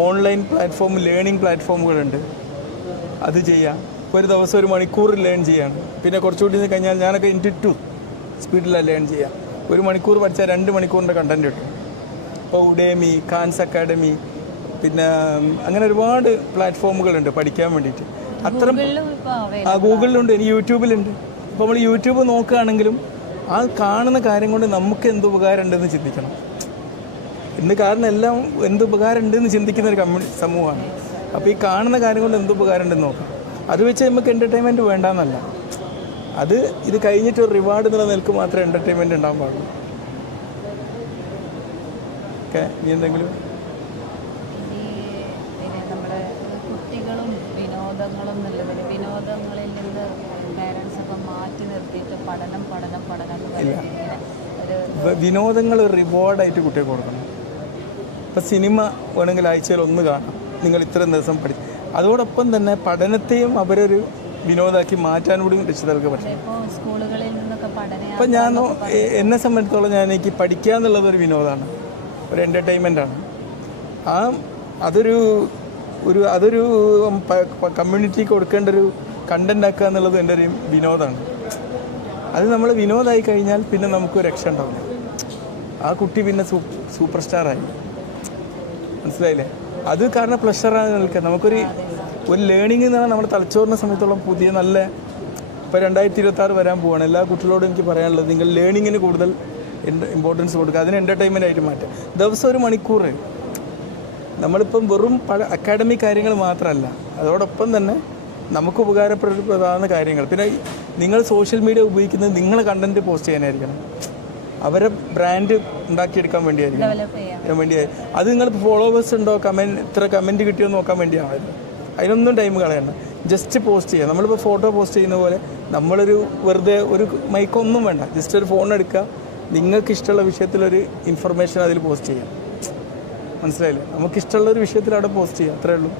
ഓൺലൈൻ പ്ലാറ്റ്ഫോം, ലേണിംഗ് പ്ലാറ്റ്ഫോമുകളുണ്ട്, അത് ചെയ്യാം. ഇപ്പോൾ ഒരു ദിവസം 1 മണിക്കൂർ ലേൺ ചെയ്യാണ്. പിന്നെ കുറച്ചുകൂടി കഴിഞ്ഞാൽ ഞാനൊക്കെ ഇൻറ്റു സ്പീഡിലാണ് ലേൺ ചെയ്യാം. 1 മണിക്കൂർ പഠിച്ചാൽ 2 മണിക്കൂറിൻ്റെ കണ്ടൻറ്റ് കിട്ടും. ഇപ്പോൾ ഉഡേമി, ഖാൻസ് അക്കാഡമി, പിന്നെ അങ്ങനെ ഒരുപാട് പ്ലാറ്റ്ഫോമുകളുണ്ട് പഠിക്കാൻ വേണ്ടിയിട്ട്. അത്തരം ഗൂഗിളിലുണ്ട്, യൂട്യൂബിലുണ്ട്. ഇപ്പോൾ നമ്മൾ യൂട്യൂബ് നോക്കുകയാണെങ്കിലും ആ കാണുന്ന കാര്യം കൊണ്ട് നമുക്ക് എന്ത് ഉപകാരം ഉണ്ടെന്ന് ചിന്തിക്കണം. ഇന്ന് കാരണം എല്ലാം എന്ത് ഉപകാരം ഉണ്ടെന്ന് ചിന്തിക്കുന്ന ഒരു സമൂഹമാണ്. അപ്പോൾ ഈ കാണുന്ന കാര്യം കൊണ്ട് എന്ത് ഉപകാരം ഉണ്ടെന്ന് നോക്കാം. അത് വെച്ച് നമുക്ക് എൻ്റർടൈൻമെൻറ്റ് വേണ്ടാന്നല്ല, ഇത് കഴിഞ്ഞിട്ട് ഒരു റിവാർഡ് എന്നുള്ള നിലക്ക് മാത്രമേ എൻ്റർടൈൻമെൻറ്റ് ഉണ്ടാകാൻ പാടുള്ളൂ. ഓക്കെ, നീ എന്തെങ്കിലും കുട്ടികളും വിനോദങ്ങളും എന്നുള്ളതിന് വിനോദങ്ങളിൽ നിന്ന് പേരൻസൊക്കെ മാറ്റി നിർത്തിയിട്ട് പഠനം വിനോദങ്ങൾ റിവാർഡായിട്ട് കുട്ടികൾക്ക് കൊടുക്കണം. ഇപ്പോൾ സിനിമ വേണമെങ്കിൽ ആഴ്ചയിൽ 1 കാണാം, നിങ്ങൾ ഇത്രയും ദിവസം പഠിച്ചു. അതോടൊപ്പം തന്നെ പഠനത്തെയും അവരൊരു വിനോദമാക്കി മാറ്റാൻ കൂടി രക്ഷിതാക്കൾക്ക് പറ്റും. ഇപ്പം എന്നെ സംബന്ധിച്ചിടത്തോളം എനിക്ക് പഠിക്കുക എന്നുള്ളതൊരു വിനോദമാണ്, ഒരു എൻ്റർടൈൻമെൻറ്റാണ്. അതൊരു കമ്മ്യൂണിറ്റിക്ക് കൊടുക്കേണ്ട ഒരു കണ്ടൻ്റ് ആക്കുക എന്നുള്ളത് എൻ്റെ ഒരു വിനോദമാണ്. അത് നമ്മൾ വിനോദമായി കഴിഞ്ഞാൽ പിന്നെ നമുക്ക് രക്ഷ ഉണ്ടാവില്ല. ആ കുട്ടി പിന്നെ സൂപ്പർ സ്റ്റാറായി, മനസ്സിലായില്ലേ? അത് കാരണം പ്ലഷറാണ് നിൽക്കുക. നമുക്കൊരു ലേണിംഗ് എന്ന് പറഞ്ഞാൽ നമ്മുടെ തലച്ചോറിനെ സംബന്ധിച്ചോളം പുതിയ നല്ല, ഇപ്പോൾ 2026 വരാൻ പോവുകയാണ്. എല്ലാ കുട്ടികളോടും എനിക്ക് പറയാനുള്ളത്, നിങ്ങൾ ലേണിങ്ങിന് കൂടുതൽ ഇമ്പോർട്ടൻസ് കൊടുക്കുക, അതിന് എൻ്റർടൈൻമെൻ്റ് ആയിട്ട് മാറ്റുക. ദിവസം 1 മണിക്കൂർ നമ്മളിപ്പം വെറും അക്കാഡമിക് കാര്യങ്ങൾ മാത്രമല്ല, അതോടൊപ്പം തന്നെ നമുക്ക് ഉപകാരപ്രദമാകുന്ന കാര്യങ്ങൾ. പിന്നെ നിങ്ങൾ സോഷ്യൽ മീഡിയ ഉപയോഗിക്കുന്നത് നിങ്ങളെ കണ്ടൻറ്റ് പോസ്റ്റ് ചെയ്യാനായിരിക്കണം, അവരെ ബ്രാൻഡ് ഉണ്ടാക്കിയെടുക്കാൻ വേണ്ടിയായിരിക്കും. അത് നിങ്ങൾ ഫോളോവേഴ്സ് ഉണ്ടോ, ഇത്ര കമൻറ്റ് കിട്ടിയോ നോക്കാൻ വേണ്ടിയാണ്. അതിനൊന്നും ടൈം കളയണ്ട, ജസ്റ്റ് പോസ്റ്റ് ചെയ്യുക. നമ്മളിപ്പോൾ ഫോട്ടോ പോസ്റ്റ് ചെയ്യുന്ന പോലെ നമ്മളൊരു വെറുതെ ഒരു മൈക്കൊന്നും വേണ്ട, ജസ്റ്റ് ഒരു ഫോൺ എടുക്കുക, നിങ്ങൾക്ക് ഇഷ്ടമുള്ള വിഷയത്തിലൊരു ഇൻഫർമേഷൻ അതിൽ പോസ്റ്റ് ചെയ്യാം. മനസ്സിലായില്ലേ? നമുക്കിഷ്ടമുള്ളൊരു വിഷയത്തിൽ അവിടെ പോസ്റ്റ് ചെയ്യാം, അത്രേ ഉള്ളൂ.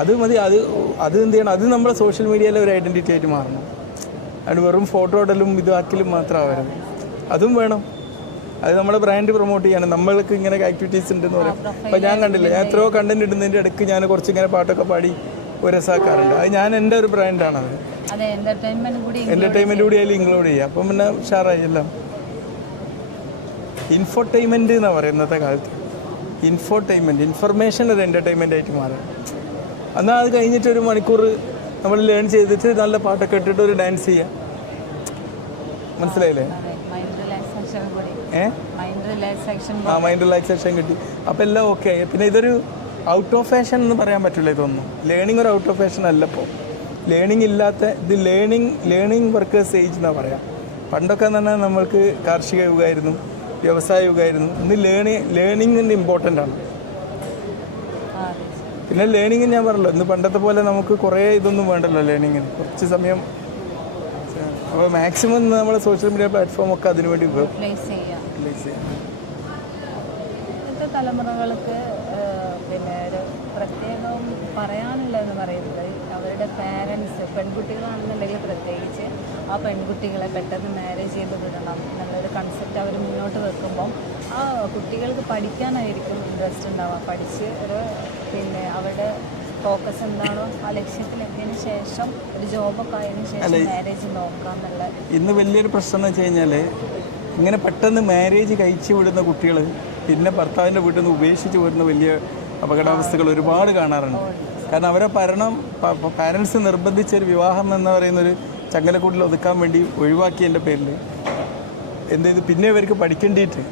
അത് മതി. അത് എന്ത് ചെയ്യണം, അത് നമ്മുടെ സോഷ്യൽ മീഡിയയിലെ ഒരു ഐഡൻറ്റിറ്റി ആയിട്ട് മാറണം. അത് വെറും ഫോട്ടോ ഇടലും ഇതാക്കലും മാത്രമാവരുത്, അതും വേണം. അത് നമ്മളെ ബ്രാൻഡ് പ്രൊമോട്ട് ചെയ്യാണ്. നമ്മൾക്ക് ഇങ്ങനെ ആക്ടിവിറ്റീസ് ഉണ്ടെന്ന് പറയും. അപ്പോൾ ഞാൻ കണ്ടില്ല, ഞാൻ എത്രയോ കണ്ടന്റ് ഇടുന്നതിൻ്റെ ഇടയ്ക്ക് ഞാൻ കുറച്ച് ഇങ്ങനെ പാട്ടൊക്കെ പാടി ഒരു രസമാക്കാറുണ്ട്. അത് ഞാൻ എൻ്റെ ഒരു ബ്രാൻഡാണത്. എൻ്റർടൈൻമെൻറ്റ് കൂടി അതിൽ ഇൻക്ലൂഡ് ചെയ്യുക. അപ്പം പിന്നെ ഉഷാറായി എല്ലാം. ഇൻഫോർടൈൻമെൻറ്റ് എന്നാണ് പറയുന്നത് ഇന്നത്തെ കാലത്ത്. ഇൻഫർമേഷൻ ഒരു എൻ്റർടൈൻമെൻ്റ് ആയിട്ട് മാറുക. എന്നാൽ അത് കഴിഞ്ഞിട്ട് 1 മണിക്കൂർ നമ്മൾ ലേൺ ചെയ്തിട്ട് നല്ല പാട്ടൊക്കെ ഇട്ടിട്ട് ഒരു ഡാൻസ് ചെയ്യുക. മനസ്സിലായില്ലേ? മൈൻഡ് റിലാക്സേഷൻ കിട്ടി, അപ്പോൾ എല്ലാം ഓക്കെ ആയി. പിന്നെ ഇതൊരു ഔട്ട് ഓഫ് ഫാഷൻ എന്ന് പറയാൻ പറ്റില്ല. ഇതൊന്നും ലേണിംഗ് ഒരു ഔട്ട് ഓഫ് ഫാഷൻ അല്ല. ഇപ്പോൾ ലേണിംഗ് ഇല്ലാത്ത ഇത് ലേണിംഗ് വർക്കേഴ്സ് ഏജ് എന്നാണ് പറയാം. പണ്ടൊക്കെ എന്ന് പറഞ്ഞാൽ നമ്മൾക്ക് കാർഷിക യുഗമായിരുന്നു, വ്യവസായ യുഗമായിരുന്നു. ഇന്ന് ലേണിങ്ങിൻ്റെ ഇമ്പോർട്ടൻ്റ് ആണ്. പിന്നെ ലേണിംഗ് ഞാൻ പറഞ്ഞല്ലോ, ഇന്ന് പണ്ടത്തെ പോലെ നമുക്ക് കുറേ ഇതൊന്നും വേണ്ടല്ലോ ലേണിങ്ങിന്, കുറച്ച് സമയം. അപ്പോൾ മാക്സിമം നമ്മളെ സോഷ്യൽ മീഡിയ പ്ലാറ്റ്ഫോമൊക്കെ അതിനുവേണ്ടി യൂട്ടിലൈസ് ചെയ്യാം. ഇന്നത്തെ തലമുറകൾക്ക് പിന്നെ ഒരു പ്രത്യേകം പറയാനുള്ളതെന്ന് പറയുന്നത്, അവരുടെ പാരൻസ് പെൺകുട്ടികളാണെന്നുണ്ടെങ്കിൽ പ്രത്യേകിച്ച് ആ പെൺകുട്ടികളെ പെട്ടെന്ന് മാരേജ് ചെയ്ത് വിടണം എന്നുള്ളൊരു കൺസെപ്റ്റ് അവർ മുന്നോട്ട് വെക്കുമ്പം ആ കുട്ടികൾക്ക് പഠിക്കാനായിരിക്കും ഇൻട്രസ്റ്റ് ഉണ്ടാവുക. പഠിച്ച് പിന്നെ അവരുടെ ഫോക്കസ് എന്താണോ ആ ലക്ഷ്യത്തിലെത്തിയതിന് ശേഷം ഒരു ജോബൊക്കെ ആയതിനു ശേഷം മാരേജ് നോക്കാന്നുള്ള. ഇന്ന് വലിയൊരു പ്രശ്നം എന്ന് വെച്ച് കഴിഞ്ഞാൽ ഇങ്ങനെ പെട്ടെന്ന് മാരേജ് കഴിച്ചു വിടുന്ന കുട്ടികൾ പിന്നെ ഭർത്താവിൻ്റെ വീട്ടിൽ നിന്ന് ഉപേക്ഷിച്ച് വരുന്ന വലിയ അപകടാവസ്ഥകൾ ഒരുപാട് കാണാറുണ്ട്. കാരണം അവരെ പാരൻസ് നിർബന്ധിച്ചൊരു വിവാഹം എന്ന് പറയുന്നൊരു ചങ്ങലക്കൂട്ടിൽ ഒതുക്കാൻ വേണ്ടി ഒഴിവാക്കിയതിൻ്റെ പേരിൽ എന്ത് ചെയ്ത് പിന്നെ ഇവർക്ക് പഠിക്കേണ്ടിയിട്ട്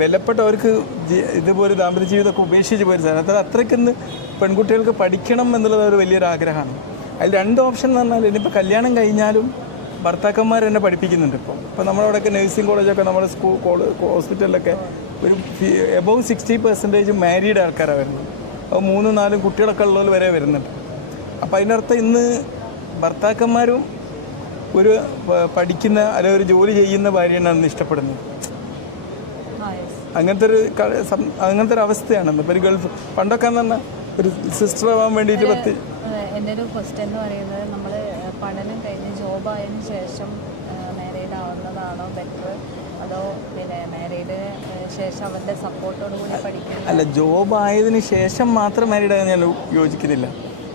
വിലപ്പെട്ടവർക്ക് ഇതുപോലെ ദാമ്പത്യ ജീവിതമൊക്കെ ഉപേക്ഷിച്ച് പോയി സാധനം അത്രയ്ക്കൊന്ന് പെൺകുട്ടികൾക്ക് പഠിക്കണം എന്നുള്ളത് ഒരു വലിയൊരു ആഗ്രഹമാണ്. അതിൽ 2 ഓപ്ഷൻ എന്ന് പറഞ്ഞാൽ ഇനിയിപ്പോൾ കല്യാണം കഴിഞ്ഞാലും ഭർത്താക്കന്മാർ തന്നെ പഠിപ്പിക്കുന്നുണ്ട്. ഇപ്പോൾ നമ്മളവിടെയൊക്കെ നഴ്സിംഗ് കോളേജൊക്കെ നമ്മുടെ ഹോസ്പിറ്റലിലൊക്കെ ഒരു എബവ് 60% മാരീഡ് ആൾക്കാരാണ് വരുന്നത്. അപ്പോൾ 3-4 കുട്ടികളൊക്കെ ഉള്ളവർ വരെ വരുന്നുണ്ട്. അപ്പോൾ അതിനർത്ഥം ഇന്ന് ഭർത്താക്കന്മാരും ഒരു പഠിക്കുന്ന അല്ലെങ്കിൽ ഒരു ജോലി ചെയ്യുന്ന ഭാര്യയാണ് ഇഷ്ടപ്പെടുന്നത്. അങ്ങനത്തെ ഒരു അവസ്ഥയാണ്. ഇപ്പോൾ ഒരു ഗൾഫ് പണ്ടൊക്കെ എന്ന് പറഞ്ഞാൽ ഒരു സിസ്റ്റർ ആവാൻ വേണ്ടിയിട്ട് എൻ്റെ ഒരു ക്വസ്റ്റ്യൻ എന്ന് പറയുന്നത് നമ്മൾ പഠനം കഴിഞ്ഞ് ജോബ് ആയതിനു ശേഷം മാരീഡ് ആവുന്നതാണോ ബെറ്റർ, അതോ പിന്നെ മാരീഡ് ശേഷം അവരുടെ സപ്പോർട്ടോട് കൂടി പഠിക്കുന്നത്? അല്ല, ജോബ് ആയതിനു ശേഷം മാത്രം മാരീഡ് ആകാൻ ഞാൻ യോജിക്കുന്നില്ല.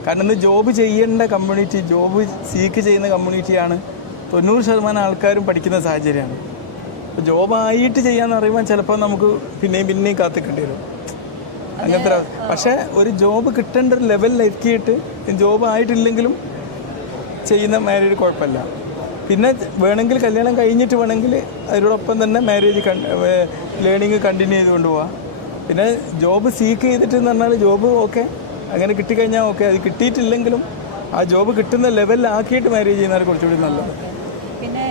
കാരണം ഇന്ന് ജോബ് ചെയ്യേണ്ട കമ്മ്യൂണിറ്റി, ജോബ് സീക്ക് ചെയ്യുന്ന കമ്മ്യൂണിറ്റിയാണ് 90% ആൾക്കാരും പഠിക്കുന്ന സാഹചര്യമാണ്. അപ്പോൾ ജോബായിട്ട് ചെയ്യാന്ന് പറയുമ്പോൾ ചിലപ്പോൾ നമുക്ക് പിന്നെയും കാത്തിക്കേണ്ടി വരും അങ്ങനത്തെ. പക്ഷേ ഒരു ജോബ് കിട്ടേണ്ട ഒരു ലെവലിലെത്തിയിട്ട് ജോബ് ആയിട്ടില്ലെങ്കിലും ചെയ്യുന്ന മാരീഡ് കുഴപ്പമില്ല. പിന്നെ വേണമെങ്കിൽ കല്യാണം കഴിഞ്ഞിട്ട് വേണമെങ്കിൽ അതിനോടൊപ്പം തന്നെ മാരേജ് ലേണിങ് കണ്ടിന്യൂ ചെയ്തുകൊണ്ട് പോവാം. പിന്നെ ജോബ് സീക്ക് ചെയ്തിട്ട് എന്ന് പറഞ്ഞാൽ ജോബ് ഓക്കെ അങ്ങനെ കിട്ടിക്കഴിഞ്ഞാൽ ഓക്കെ, അത് കിട്ടിയിട്ടില്ലെങ്കിലും ആ ജോബ് കിട്ടുന്ന ലെവലിലാക്കിയിട്ട് മാരേജ് ചെയ്യുന്നതാണ് കുറച്ചുകൂടി നല്ലത്. പിന്നെ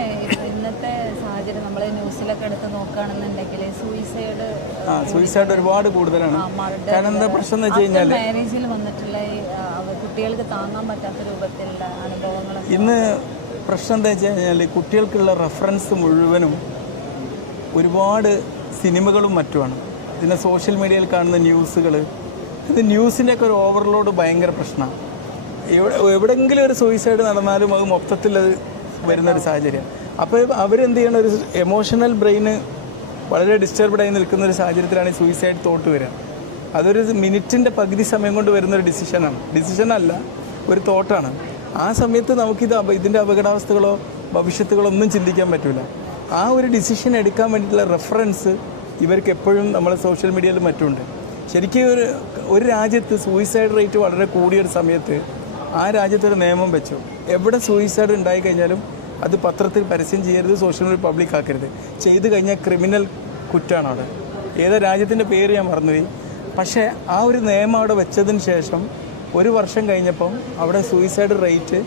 ഇന്നത്തെ സാഹചര്യം നമ്മൾ ന്യൂസിലൊക്കെ എടുത്ത് നോക്കുകയാണെന്നുണ്ടെങ്കിൽ സൂയിസൈഡ് ഒരുപാട് കൂടുതലാണ്. കാരണം എന്താ പ്രശ്നം എന്ന് വെച്ച് കഴിഞ്ഞാൽ മാരേജിൽ വന്നിട്ടുള്ള കുട്ടികൾക്ക് താങ്ങാൻ പറ്റാത്ത രൂപത്തിലുള്ള അനുഭവങ്ങൾ. ഇന്ന് പ്രശ്നം എന്താ വെച്ച് കഴിഞ്ഞാൽ കുട്ടികൾക്കുള്ള റെഫറൻസ് മുഴുവനും ഒരുപാട് സിനിമകളും മറ്റുമാണ്. പിന്നെ സോഷ്യൽ മീഡിയയിൽ കാണുന്ന ന്യൂസുകൾ, ഇത് ന്യൂസിൻ്റെയൊക്കെ ഒരു ഓവർലോഡ് ഭയങ്കര പ്രശ്നമാണ്. എവിടെയെങ്കിലും ഒരു സൂയിസൈഡ് നടന്നാലും അത് മൊത്തത്തിൽ അത് വരുന്നൊരു സാഹചര്യമാണ്. അപ്പോൾ അവരെന്ത് ചെയ്യണം, ഒരു എമോഷണൽ ബ്രെയിന് വളരെ ഡിസ്റ്റർബ്ഡായി നിൽക്കുന്ന ഒരു സാഹചര്യത്തിലാണ് ഈ സൂയിസൈഡ് തോട്ട് വരിക. അതൊരു മിനിറ്റിൻ്റെ പകുതി സമയം കൊണ്ട് വരുന്നൊരു ഡിസിഷനല്ല, ഒരു തോട്ടാണ്. ആ സമയത്ത് ഇതിൻ്റെ അപകടാവസ്ഥകളോ ഭവിഷ്യത്തുകളോ ഒന്നും ചിന്തിക്കാൻ പറ്റില്ല. ആ ഒരു ഡിസിഷൻ എടുക്കാൻ വേണ്ടിയിട്ടുള്ള റെഫറൻസ് ഇവർക്ക് എപ്പോഴും നമ്മളെ സോഷ്യൽ മീഡിയയിലും മറ്റുമുണ്ട്. ശരിക്കും ഒരു രാജ്യത്ത് സൂയിസൈഡ് റേറ്റ് വളരെ കൂടിയൊരു സമയത്ത് ആ രാജ്യത്തൊരു നിയമം വെച്ചു, എവിടെ സൂയിസൈഡ് ഉണ്ടായിക്കഴിഞ്ഞാലും അത് പത്രത്തിൽ പരസ്യം ചെയ്യരുത്, സോഷ്യൽ മീഡിയ പബ്ലിക് ആക്കരുത്. ചെയ്ത് കഴിഞ്ഞാൽ ക്രിമിനൽ കുറ്റമാണ് അവിടെ. ഏതാ രാജ്യത്തിൻ്റെ പേര് ഞാൻ മറന്നുപോയി. പക്ഷേ ആ ഒരു നിയമം അവിടെ വെച്ചതിന് ശേഷം 1 വർഷം കഴിഞ്ഞപ്പം അവിടെ സൂയിസൈഡ് റേറ്റ്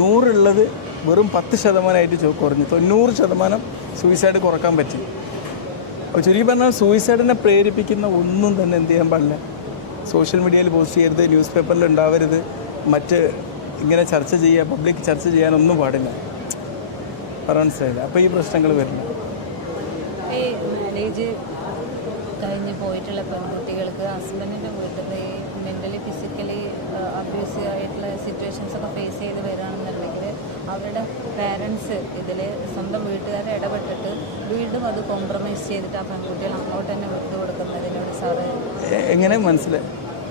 100 ഉള്ളത് വെറും 10% കുറഞ്ഞു. 90% സൂയിസൈഡ് കുറക്കാൻ പറ്റി. അപ്പോൾ ചുരുക്കി പറഞ്ഞാൽ സൂയിസൈഡിനെ പ്രേരിപ്പിക്കുന്ന ഒന്നും തന്നെ എന്ത് ചെയ്യാൻ പാടില്ല, സോഷ്യൽ മീഡിയയിൽ പോസ്റ്റ് ചെയ്യരുത്, ന്യൂസ് പേപ്പറിൽ ഉണ്ടാവരുത്, മറ്റ് ഇങ്ങനെ ചർച്ച ചെയ്യുക, പബ്ലിക് ചർച്ച ചെയ്യാനൊന്നും പാടില്ല. മനസ്സിലായില്ല? അപ്പോൾ ഈ പ്രശ്നങ്ങൾ വരില്ല. ഈ മാരേജ് കഴിഞ്ഞ് പോയിട്ടുള്ള പെൺകുട്ടികൾക്ക് ഹസ്ബൻഡിൻ്റെ വീട്ടിൽ ഈ മെൻ്റലി ഫിസിക്കലി അബ്യൂസീവ് ആയിട്ടുള്ള സിറ്റുവേഷൻസൊക്കെ ഫേസ് ചെയ്ത് വരികയാണെന്നുണ്ടെങ്കിൽ അവരുടെ പാരൻസ് ഇതിൽ സ്വന്തം വീട്ടുകാരെ ഇടപെട്ടിട്ട് വീണ്ടും അത് കോംപ്രമൈസ് ചെയ്തിട്ട് ആ പെൺകുട്ടികൾ അങ്ങോട്ട് തന്നെ വിട്ടു കൊടുക്കുന്നതിനോട് സാറ് എങ്ങനെ മനസ്സിലായി?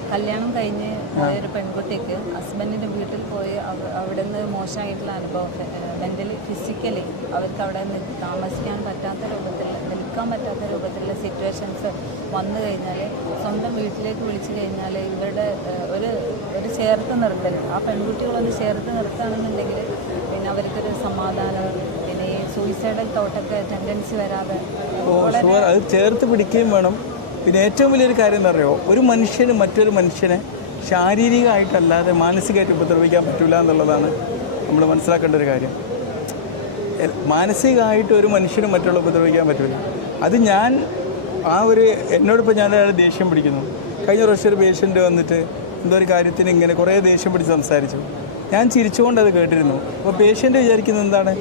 കല്യാണം കഴിഞ്ഞ് ഒരു പെൺകുട്ടിക്ക് ഹസ്ബൻഡിൻ്റെ വീട്ടിൽ പോയി അവിടെ നിന്ന് മോശമായിട്ടുള്ള അനുഭവം, മെൻ്റലി ഫിസിക്കലി അവർക്ക് അവിടെ നിന്ന് താമസിക്കാൻ പറ്റാത്ത രൂപത്തിൽ, നിൽക്കാൻ പറ്റാത്ത രൂപത്തിലുള്ള സിറ്റുവേഷൻസ് വന്നു കഴിഞ്ഞാൽ സ്വന്തം വീട്ടിലേക്ക് വിളിച്ചു കഴിഞ്ഞാൽ ഇവരുടെ ഒരു ചേർത്ത് നിർത്തൽ, ആ പെൺകുട്ടികളൊന്ന് ചേർത്ത് നിർത്തുകയാണെന്നുണ്ടെങ്കിൽ പിന്നെ അവർക്കൊരു സമാധാനം, പിന്നെ ഈ സൂയിസൈഡൽ തോട്ടൊക്കെ ടെൻഡൻസി വരാതെ അത് ചേർത്ത് പിടിക്കുകയും വേണം. പിന്നെ ഏറ്റവും വലിയൊരു കാര്യം എന്താ പറയുക, ഒരു മനുഷ്യന് മറ്റൊരു മനുഷ്യനെ ശാരീരികമായിട്ടല്ലാതെ മാനസികമായിട്ട് ഉപദ്രവിക്കാൻ പറ്റില്ല എന്നുള്ളതാണ് നമ്മൾ മനസ്സിലാക്കേണ്ട ഒരു കാര്യം. മാനസികമായിട്ട് ഒരു മനുഷ്യനും മറ്റുള്ള ഉപദ്രവിക്കാൻ പറ്റില്ല. അത് ഞാൻ എന്നോടിപ്പോൾ ഞാനൊരാൾ ദേഷ്യം പിടിക്കുന്നു. കഴിഞ്ഞ പ്രാവശ്യം ഒരു പേഷ്യൻ്റ് വന്നിട്ട് എന്തോ ഒരു കാര്യത്തിന് ഇങ്ങനെ കുറേ ദേഷ്യം പിടിച്ച് സംസാരിച്ചു. ഞാൻ ചിരിച്ചുകൊണ്ട് അത് കേട്ടിരുന്നു. അപ്പോൾ പേഷ്യൻ്റ് വിചാരിക്കുന്നത് എന്താണ്,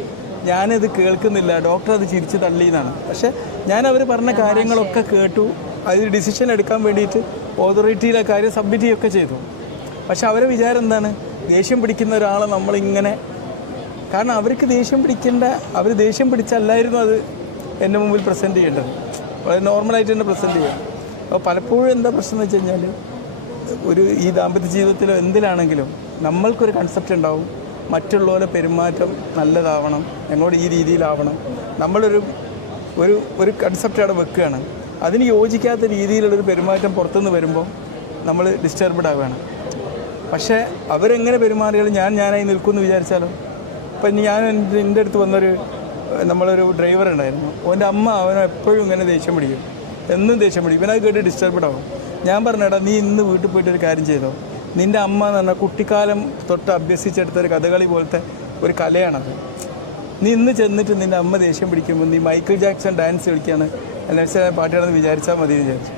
ഞാനത് കേൾക്കുന്നില്ല, ഡോക്ടർ അത് ചിരിച്ച് തള്ളിയെന്നാണ്. പക്ഷേ ഞാൻ അവർ പറഞ്ഞ കാര്യങ്ങളൊക്കെ കേട്ടു, അതിൽ ഡിസിഷൻ എടുക്കാൻ വേണ്ടിയിട്ട് ഓതോറിറ്റിയിലെ കാര്യം സബ്മിറ്റ് ചെയ്യുകയൊക്കെ ചെയ്തു. പക്ഷെ അവരെ വിചാരം എന്താണ്, ദേഷ്യം പിടിക്കുന്ന ഒരാളെ നമ്മളിങ്ങനെ, കാരണം അവർക്ക് ദേഷ്യം അവർ ദേഷ്യം പിടിച്ചല്ലായിരുന്നു അത് എൻ്റെ മുമ്പിൽ പ്രസൻറ്റ് ചെയ്യേണ്ടത്, വളരെ നോർമലായിട്ട് തന്നെ പ്രസൻറ്റ് ചെയ്യാം. അപ്പോൾ പലപ്പോഴും എന്താ പ്രശ്നം എന്ന് വെച്ച് കഴിഞ്ഞാൽ ഈ ദാമ്പത്യ ജീവിതത്തിലോ എന്തിലാണെങ്കിലും നമ്മൾക്കൊരു കൺസെപ്റ്റ് ഉണ്ടാവും, മറ്റുള്ളവരെ പെരുമാറ്റം നല്ലതാവണം, ഞങ്ങളോട് ഈ രീതിയിലാവണം. നമ്മളൊരു ഒരു കൺസെപ്റ്റ് അവിടെ വെക്കുകയാണ്. അതിന് യോജിക്കാത്ത രീതിയിലുള്ളൊരു പെരുമാറ്റം പുറത്തുനിന്ന് വരുമ്പോൾ നമ്മൾ ഡിസ്റ്റർബ്ഡ് ആവുകയാണ്. പക്ഷേ അവരെങ്ങനെ പെരുമാറിയാലും ഞാനായി നിൽക്കുമെന്ന് വിചാരിച്ചാലോ. ഇപ്പം എൻ്റെ അടുത്ത് വന്നൊരു നമ്മളൊരു ഡ്രൈവർ ഉണ്ടായിരുന്നു. അവൻ്റെ അമ്മ അവനെ എപ്പോഴും ഇങ്ങനെ ദേഷ്യം പിടിക്കും, എന്നും ദേഷ്യം പിടിക്കും. ഇവനത് കേട്ട് ഡിസ്റ്റർബ്ഡ് ആവും. ഞാൻ പറഞ്ഞേടാ, നീ ഇന്ന് വീട്ടിൽ പോയിട്ടൊരു കാര്യം ചെയ്തോ. നിൻ്റെ അമ്മ എന്ന് പറഞ്ഞാൽ കുട്ടിക്കാലം തൊട്ട് അഭ്യസിച്ചെടുത്തൊരു കഥകളി പോലത്തെ ഒരു കലയാണത്. നീ ഇന്ന് ചെന്നിട്ട് നിൻ്റെ അമ്മ ദേഷ്യം പിടിക്കുമ്പോൾ നീ മൈക്കിൾ ജാക്സൺ ഡാൻസ് കളിക്കുകയാണ്, അല്ലെങ്കിൽ പാട്ടാണെന്ന് വിചാരിച്ചാൽ മതി എന്ന് വിചാരിച്ചു.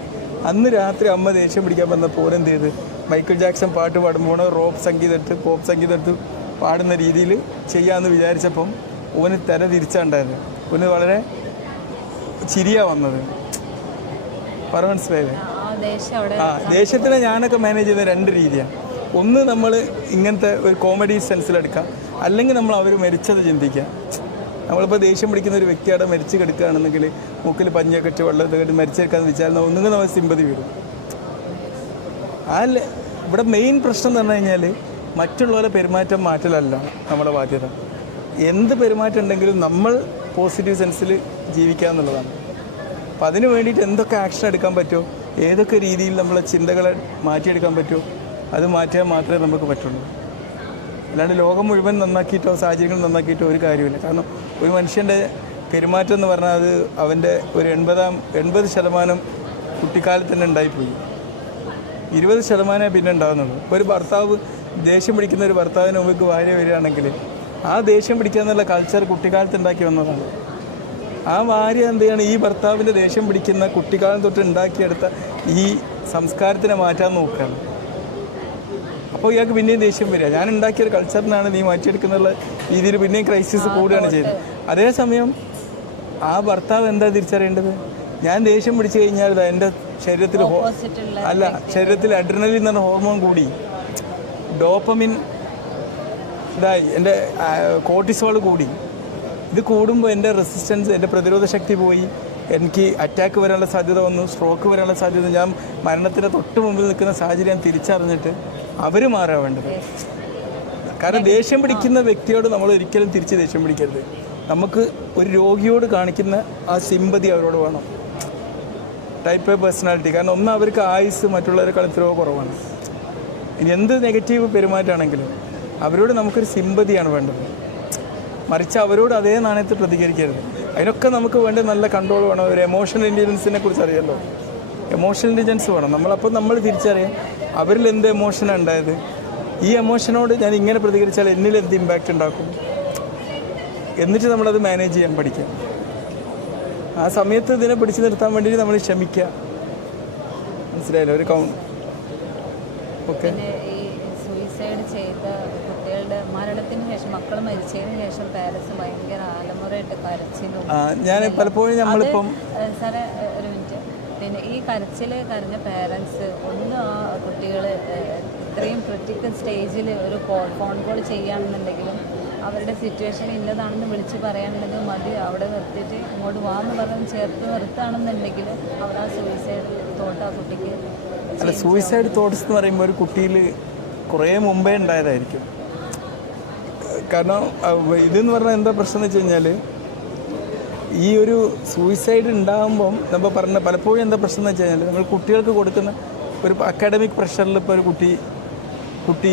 അന്ന് രാത്രി അമ്മ ദേഷ്യം പിടിക്കാൻ വന്നപ്പോൾ എന്ത് ചെയ്ത്, മൈക്കിൾ ജാക്സൺ പാട്ട് പാടുമ്പോൾ പോപ്പ് സംഗീതം എടുത്ത് പാടുന്ന രീതിയിൽ ചെയ്യാമെന്ന് വിചാരിച്ചപ്പം ഓന് തല തിരിച്ചാണ്ടായത്. ഓന് വളരെ ചിരിയാ വന്നത്. പറഞ്ഞു മനസ്സിലായില്ലേ? ദേഷ്യത്തിനെ ഞാനൊക്കെ മാനേജ് ചെയ്യുന്ന 2 രീതിയാണ്. ഒന്ന്, നമ്മൾ ഇങ്ങനത്തെ ഒരു കോമഡി സെൻസിലെടുക്കാം, അല്ലെങ്കിൽ നമ്മൾ അവർ മരിച്ചത് ചിന്തിക്കാം. നമ്മളിപ്പോൾ ദേഷ്യം പിടിക്കുന്ന ഒരു വ്യക്തി അവിടെ മരിച്ച് കിടക്കുകയാണെന്നെങ്കിൽ മൂക്കിൽ പഞ്ഞൊക്കെ ഇട്ട് വെള്ളത്തിൽ കെട്ടി മരിച്ചെടുക്കാമെന്ന് വെച്ചാൽ ഒന്നുകിൽ നമ്മൾ സിമ്പതി വരും. ഇവിടെ മെയിൻ പ്രശ്നം എന്ന് പറഞ്ഞു കഴിഞ്ഞാൽ മറ്റുള്ളവരെ പെരുമാറ്റം മാറ്റലല്ല നമ്മുടെ ബാധ്യത. എന്ത് പെരുമാറ്റം ഉണ്ടെങ്കിലും നമ്മൾ പോസിറ്റീവ് സെൻസിൽ ജീവിക്കുക എന്നുള്ളതാണ്. അപ്പോൾ അതിന് വേണ്ടിയിട്ട് എന്തൊക്കെ ആക്ഷൻ എടുക്കാൻ പറ്റുമോ, ഏതൊക്കെ രീതിയിൽ നമ്മളെ ചിന്തകളെ മാറ്റിയെടുക്കാൻ പറ്റുമോ, അത് മാറ്റിയാൽ മാത്രമേ നമുക്ക് പറ്റുള്ളൂ. അല്ലാണ്ട് ലോകം മുഴുവൻ നന്നാക്കിയിട്ടോ സാഹചര്യങ്ങൾ നന്നാക്കിയിട്ടോ ഒരു കാര്യമില്ല. കാരണം ഒരു മനുഷ്യൻ്റെ പെരുമാറ്റം എന്ന് പറഞ്ഞാൽ അത് അവൻ്റെ ഒരു 80% കുട്ടിക്കാലത്ത് തന്നെ ഉണ്ടായിപ്പോയി. 20% പിന്നെ ഉണ്ടാകുന്നുള്ളൂ. ഇപ്പോൾ ഒരു ഭർത്താവ് ദേഷ്യം പിടിക്കുന്ന ഒരു ഭർത്താവിന് മുമ്പ് ഭാര്യ വരികയാണെങ്കിൽ ആ ദേഷ്യം പിടിക്കുക എന്നുള്ള കൾച്ചർ കുട്ടിക്കാലത്ത് ഉണ്ടാക്കി വന്നതാണ്. ആ ഭാര്യ എന്ത് ചെയ്യണം, ഈ ഭർത്താവിൻ്റെ ദേഷ്യം പിടിക്കുന്ന കുട്ടിക്കാലം തൊട്ട് ഉണ്ടാക്കിയെടുത്ത ഈ സംസ്കാരത്തിനെ മാറ്റാൻ നോക്കുകയാണ്. അപ്പോൾ ഇയാൾക്ക് പിന്നെയും ദേഷ്യം വരിക. ഞാൻ ഉണ്ടാക്കിയൊരു കൾച്ചറിനാണ് നീ മാറ്റിയെടുക്കുന്നുള്ള രീതിയിൽ പിന്നെയും ക്രൈസിസ് കൂടുകയാണ് ചെയ്തത്. അതേസമയം ആ ഭർത്താവ് എന്താ തിരിച്ചറിയേണ്ടത്, ഞാൻ ദേഷ്യം പിടിച്ചു കഴിഞ്ഞാൽ എൻ്റെ ശരീരത്തിൽ അഡ്രിനലിൻ എന്ന ഹോർമോൺ കൂടി, ഡോപ്പമിൻ ഇതായി, എൻ്റെ കോർട്ടിസോൾ കൂടി. ഇത് കൂടുമ്പോൾ എൻ്റെ റെസിസ്റ്റൻസ്, എൻ്റെ പ്രതിരോധ ശക്തി പോയി, എനിക്ക് അറ്റാക്ക് വരാനുള്ള സാധ്യത വന്നു, സ്ട്രോക്ക് വരാനുള്ള സാധ്യത, ഞാൻ മരണത്തിന് തൊട്ട് മുമ്പിൽ നിൽക്കുന്ന സാഹചര്യം തിരിച്ചറിഞ്ഞിട്ട് അവർ മാറാൻ വേണ്ടത്. കാരണം ദേഷ്യം പിടിക്കുന്ന വ്യക്തിയോട് നമ്മൾ ഒരിക്കലും തിരിച്ച് ദേഷ്യം പിടിക്കരുത്. നമുക്ക് ഒരു രോഗിയോട് കാണിക്കുന്ന ആ സിമ്പതി അവരോട് വേണം. Type A personality. കാരണം ഒന്ന്, അവർക്ക് ആയുസ് മറ്റുള്ളവരെക്കാൾ എത്രയോ കുറവാണ്. ഇനി എന്ത് നെഗറ്റീവ് പെരുമാറ്റമാണെങ്കിലും അവരോട് നമുക്കൊരു സിമ്പതിയാണ് വേണ്ടത്. മറിച്ച് അവരോട് അതേ നാണയത്തിൽ പ്രതികരിക്കരുത്. അതിനൊക്കെ നമുക്ക് വേണ്ട നല്ല കൺട്രോൾ വേണം. ഒരു എമോഷണൽ ഇൻ്റലിജൻസിനെ കുറിച്ച് അറിയാമല്ലോ. എമോഷണൽ ഇൻ്റലിജൻസ് വേണം. നമ്മൾ തിരിച്ചറിയാം അവരിൽ എന്ത് എമോഷനാണ് ഉണ്ടായത്, ഈ എമോഷനോട് ഞാൻ ഇങ്ങനെ പ്രതികരിച്ചാൽ എന്നിൽ എന്ത് ഇമ്പാക്റ്റ് ഉണ്ടാക്കും, എന്നിട്ട് നമ്മളത് മാനേജ് ചെയ്യാൻ പഠിക്കാം. ആ സമയത്ത് ഇതിനെ പിടിച്ചു നിർത്താൻ വേണ്ടിയിട്ട് നമ്മൾ ക്ഷമിക്കുക. മനസ്സിലായില്ലേ? ഒരു ഓക്കെ. സൂയിസൈഡ് ചെയ്ത കുട്ടികളുടെ മരണത്തിന് ശേഷം, മക്കൾ മരിച്ചതിന് ശേഷം പാരൻസ് ഭയങ്കര ആലമുറയായിട്ട് കരച്ചിലും. ഞാൻ പലപ്പോഴും നമ്മളിപ്പം സാറേ ഒരു മിനിറ്റ്, പിന്നെ ഈ കരഞ്ഞ പാരൻസ് ഒന്ന് ആ കുട്ടികൾ ഇത്രയും ക്രിട്ടിക്കൽ സ്റ്റേജിൽ ഒരു ഫോൺ കോൾ ചെയ്യുകയാണെന്നുണ്ടെങ്കിലും അവരുടെ സിറ്റുവേഷൻ ഇന്നതാണെന്ന് വിളിച്ച് പറയുകയാണെന്നുണ്ടെങ്കിൽ മതി, അവിടെ നിർത്തിയിട്ട് ഇങ്ങോട്ട് വാന്ന് പറഞ്ഞ് ചേർത്ത് നിർത്തുകയാണെന്നുണ്ടെങ്കിൽ അവർ ആ സൂയിസൈഡ് തോട്ട് ആ കുട്ടിക്ക്. അല്ല, സൂയിസൈഡ് തോട്ട്സ് എന്ന് പറയുമ്പോൾ ഒരു കുട്ടിയിൽ കുറേ മുമ്പേ ഉണ്ടായതായിരിക്കും. കാരണം ഇതെന്ന് പറഞ്ഞാൽ എന്താ പ്രശ്നം എന്ന് വെച്ച് കഴിഞ്ഞാൽ, ഈ ഒരു സൂയിസൈഡ് ഉണ്ടാകുമ്പം നമ്മൾ പറഞ്ഞ പലപ്പോഴും എന്താ പ്രശ്നം എന്ന് വെച്ച് കഴിഞ്ഞാൽ, നമ്മൾ കുട്ടികൾക്ക് കൊടുക്കുന്ന ഒരു അക്കാഡമിക് പ്രഷറിൽ ഇപ്പോൾ ഒരു കുട്ടി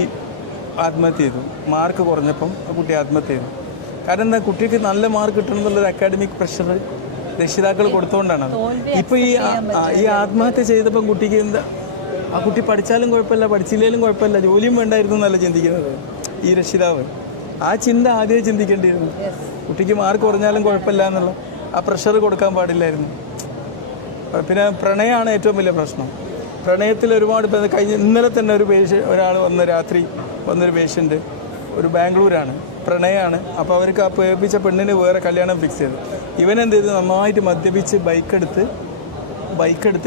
ആത്മഹത്യ ചെയ്തു. മാർക്ക് കുറഞ്ഞപ്പം ആ കുട്ടി ആത്മഹത്യ ചെയ്തു. കാരണം എന്താ, കുട്ടിക്ക് നല്ല മാർക്ക് കിട്ടണം എന്നുള്ളൊരു അക്കാഡമിക് പ്രഷർ രക്ഷിതാക്കൾ കൊടുത്തുകൊണ്ടാണ്. ഇപ്പോൾ ഈ ആത്മഹത്യ ചെയ്തപ്പം കുട്ടിക്ക് എന്താ, ആ കുട്ടി പഠിച്ചാലും കുഴപ്പമില്ല, പഠിച്ചില്ലെങ്കിലും കുഴപ്പമില്ല, ജോലിയും വേണ്ടായിരുന്നു എന്നല്ല ചിന്തിക്കുന്നത് ഈ രക്ഷിതാവ്. ആ ചിന്ത ആദ്യമേ ചിന്തിക്കേണ്ടിയിരുന്നു. കുട്ടിക്ക് മാർക്ക് കുറഞ്ഞാലും കുഴപ്പമില്ല എന്നുള്ള ആ പ്രഷർ കൊടുക്കാൻ പാടില്ലായിരുന്നു. പിന്നെ പ്രണയമാണ് ഏറ്റവും വലിയ പ്രശ്നം. പ്രണയത്തിൽ ഒരുപാട് ഇന്നലെ തന്നെ ഒരാൾ രാത്രി വന്നൊരു പേഷ്യൻ്റ്, ഒരു ബാംഗ്ലൂരാണ്, പ്രണയമാണ്. അപ്പോൾ അവർക്ക് ആ പേപ്പിച്ച പെണ്ണിന് വേറെ കല്യാണം ഫിക്സ് ചെയ്തു. ഇവനെന്ത് ചെയ്ത്, നന്നായിട്ട് മദ്യപിച്ച് ബൈക്കെടുത്ത്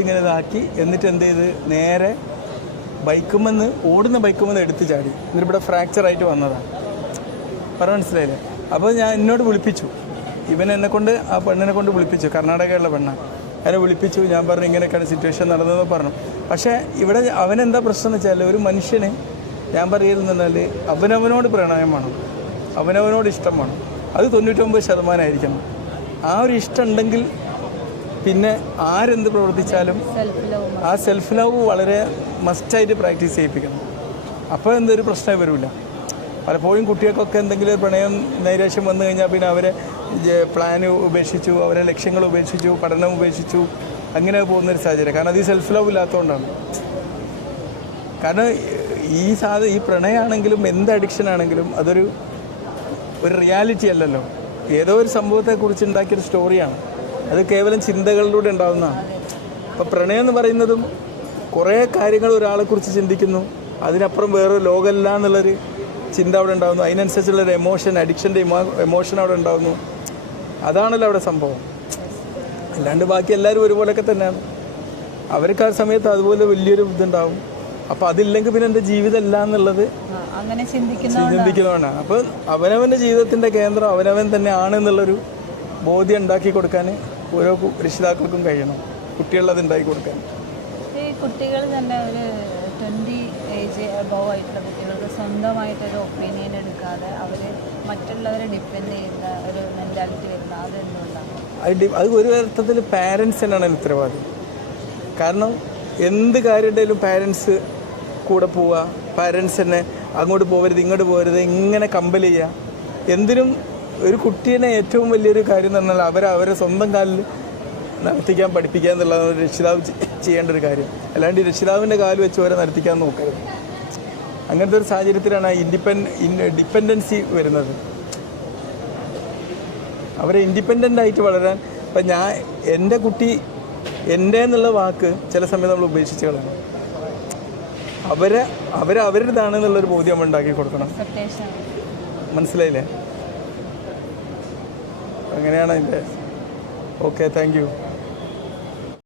ഇങ്ങനെ ഇതാക്കി, എന്നിട്ട് എന്ത് ചെയ്ത് നേരെ ഓടുന്ന ബൈക്കുമെന്ന് എടുത്ത് ചാടി. എന്നിട്ട് ഇവിടെ ഫ്രാക്ചറായിട്ട് വന്നതാണ്. മനസ്സിലായില്ലേ? അപ്പോൾ എന്നോട് വിളിപ്പിച്ചു, ഇവൻ എന്നെക്കൊണ്ട് ആ പെണ്ണിനെ കൊണ്ട് വിളിപ്പിച്ചു. കർണാടകയുള്ള പെണ്ണാണ്. അതിനെ വിളിപ്പിച്ചു. ഞാൻ പറഞ്ഞു ഇങ്ങനെയൊക്കെയാണ് സിറ്റുവേഷൻ നടന്നതെന്ന് പറഞ്ഞു. പക്ഷേ ഇവിടെ അവനെന്താ പ്രശ്നം എന്ന് വെച്ചാൽ, ഒരു മനുഷ്യന് ഞാൻ പറയുന്നത് അവനവനോട് പ്രണയം വേണം, അവനവനോട് ഇഷ്ടം വേണം. അത് 99% ആയിരിക്കണം. ആ ഒരു ഇഷ്ടം ഉണ്ടെങ്കിൽ പിന്നെ ആരെന്ത് പ്രവർത്തിച്ചാലും ആ സെൽഫ് ലവ് വളരെ മസ്റ്റായിട്ട് പ്രാക്ടീസ് ചെയ്യിപ്പിക്കണം. അപ്പോൾ എന്തൊരു പ്രശ്നം വരില്ല. പലപ്പോഴും കുട്ടികൾക്കൊക്കെ എന്തെങ്കിലും പ്രണയം നൈരാശ്യം വന്നു കഴിഞ്ഞാൽ പിന്നെ അവരെ പ്ലാന് ഉപേക്ഷിച്ചു, അവരെ ലക്ഷ്യങ്ങൾ ഉപേക്ഷിച്ചു, പഠനം ഉപേക്ഷിച്ചു, അങ്ങനെ പോകുന്നൊരു സാഹചര്യം. കാരണം അത് ഈ സെൽഫ് ലവ് ഇല്ലാത്തതുകൊണ്ടാണ്. കാരണം ഈ പ്രണയമാണെങ്കിലും എന്ത് അഡിക്ഷൻ ആണെങ്കിലും അതൊരു റിയാലിറ്റി അല്ലല്ലോ. ഏതോ ഒരു സംഭവത്തെക്കുറിച്ച് ഉണ്ടാക്കിയൊരു സ്റ്റോറിയാണ്. അത് കേവലം ചിന്തകളിലൂടെ ഉണ്ടാകുന്നതാണ്. അപ്പോൾ പ്രണയം എന്ന് പറയുന്നതും കുറേ കാര്യങ്ങൾ ഒരാളെക്കുറിച്ച് ചിന്തിക്കുന്നു, അതിനപ്പുറം വേറെ ലോകമല്ല എന്നുള്ളൊരു ചിന്ത അവിടെ ഉണ്ടാകുന്നു, അതിനനുസരിച്ചുള്ളൊരു എമോഷൻ, അഡിക്ഷൻ്റെ എമോഷൻ അവിടെ ഉണ്ടാകുന്നു. അതാണല്ലോ അവിടെ സംഭവം. അല്ലാണ്ട് ബാക്കി എല്ലാവരും ഒരുപോലെയൊക്കെ തന്നെയാണ്. അവർക്ക് ആ സമയത്ത് അതുപോലെ വലിയൊരു ഇതുണ്ടാവും. അപ്പോൾ അതില്ലെങ്കിൽ പിന്നെ എൻ്റെ ജീവിതം അല്ല എന്നുള്ളത് ചിന്തിക്കുന്നതുകൊണ്ടാണ്. അപ്പോൾ അവനവൻ്റെ ജീവിതത്തിൻ്റെ കേന്ദ്രം അവനവൻ തന്നെ ആണെന്നുള്ളൊരു ബോധ്യം ഉണ്ടാക്കി കൊടുക്കാൻ ഓരോ രക്ഷിതാക്കൾക്കും കഴിയണം, കുട്ടികളത് ഉണ്ടാക്കി കൊടുക്കാൻ. ഈ കുട്ടികൾ തന്നെ ഒരു 20 ഏജ് അബവ് ആയിട്ടുള്ള കുട്ടികൾക്ക് സ്വന്തമായിട്ടൊരു ഒപ്പീനിയൻ എടുക്കാതെ അവർ മറ്റുള്ളവരെ ഡിപ്പെൻഡ് ചെയ്യുന്ന ഒരു മെൻറ്റാലിറ്റി വരുന്ന അത് എന്തുകൊണ്ടാണ്? അത് ഒരു അർത്ഥത്തിൽ പാരൻസ് തന്നെയാണ് ഉത്തരവാദി. കാരണം എന്ത് കാര്യമുണ്ടെങ്കിലും പാരൻസ് കൂടെ പോവുക, പാരൻസ് തന്നെ അങ്ങോട്ട് പോകരുത് ഇങ്ങോട്ട് പോകരുത് ഇങ്ങനെ കമ്പൽ ചെയ്യുക. എന്തിനും ഒരു കുട്ടീനെ ഏറ്റവും വലിയൊരു കാര്യം എന്ന് പറഞ്ഞാൽ അവരെ സ്വന്തം കാലിൽ നടത്തിക്കാൻ പഠിപ്പിക്കുക എന്നുള്ളതാണ് ഒരു രക്ഷിതാവ് ചെയ്യേണ്ട ഒരു കാര്യം. അല്ലാണ്ട് രക്ഷിതാവിൻ്റെ കാല് വെച്ച് അവരെ നടത്തിക്കാൻ നോക്കരുത്. അങ്ങനത്തെ ഒരു സാഹചര്യത്തിലാണ് ഡിപ്പെൻഡൻസി വരുന്നത്. അവരെ ഇൻഡിപെൻഡൻ്റ് ആയിട്ട് വളരാൻ. ഇപ്പം എൻ്റെ കുട്ടി എൻ്റെ എന്നുള്ള വാക്ക് ചില സമയത്ത് നമ്മൾ ഉപേക്ഷിച്ച് കളയണം. അവരുടേതാണെന്നുള്ളൊരു ബോധ്യം നമ്മൾ ഉണ്ടാക്കി കൊടുക്കണം. മനസ്സിലായില്ലേ? അങ്ങനെയാണ് അതിൻ്റെ. Okay, thank you.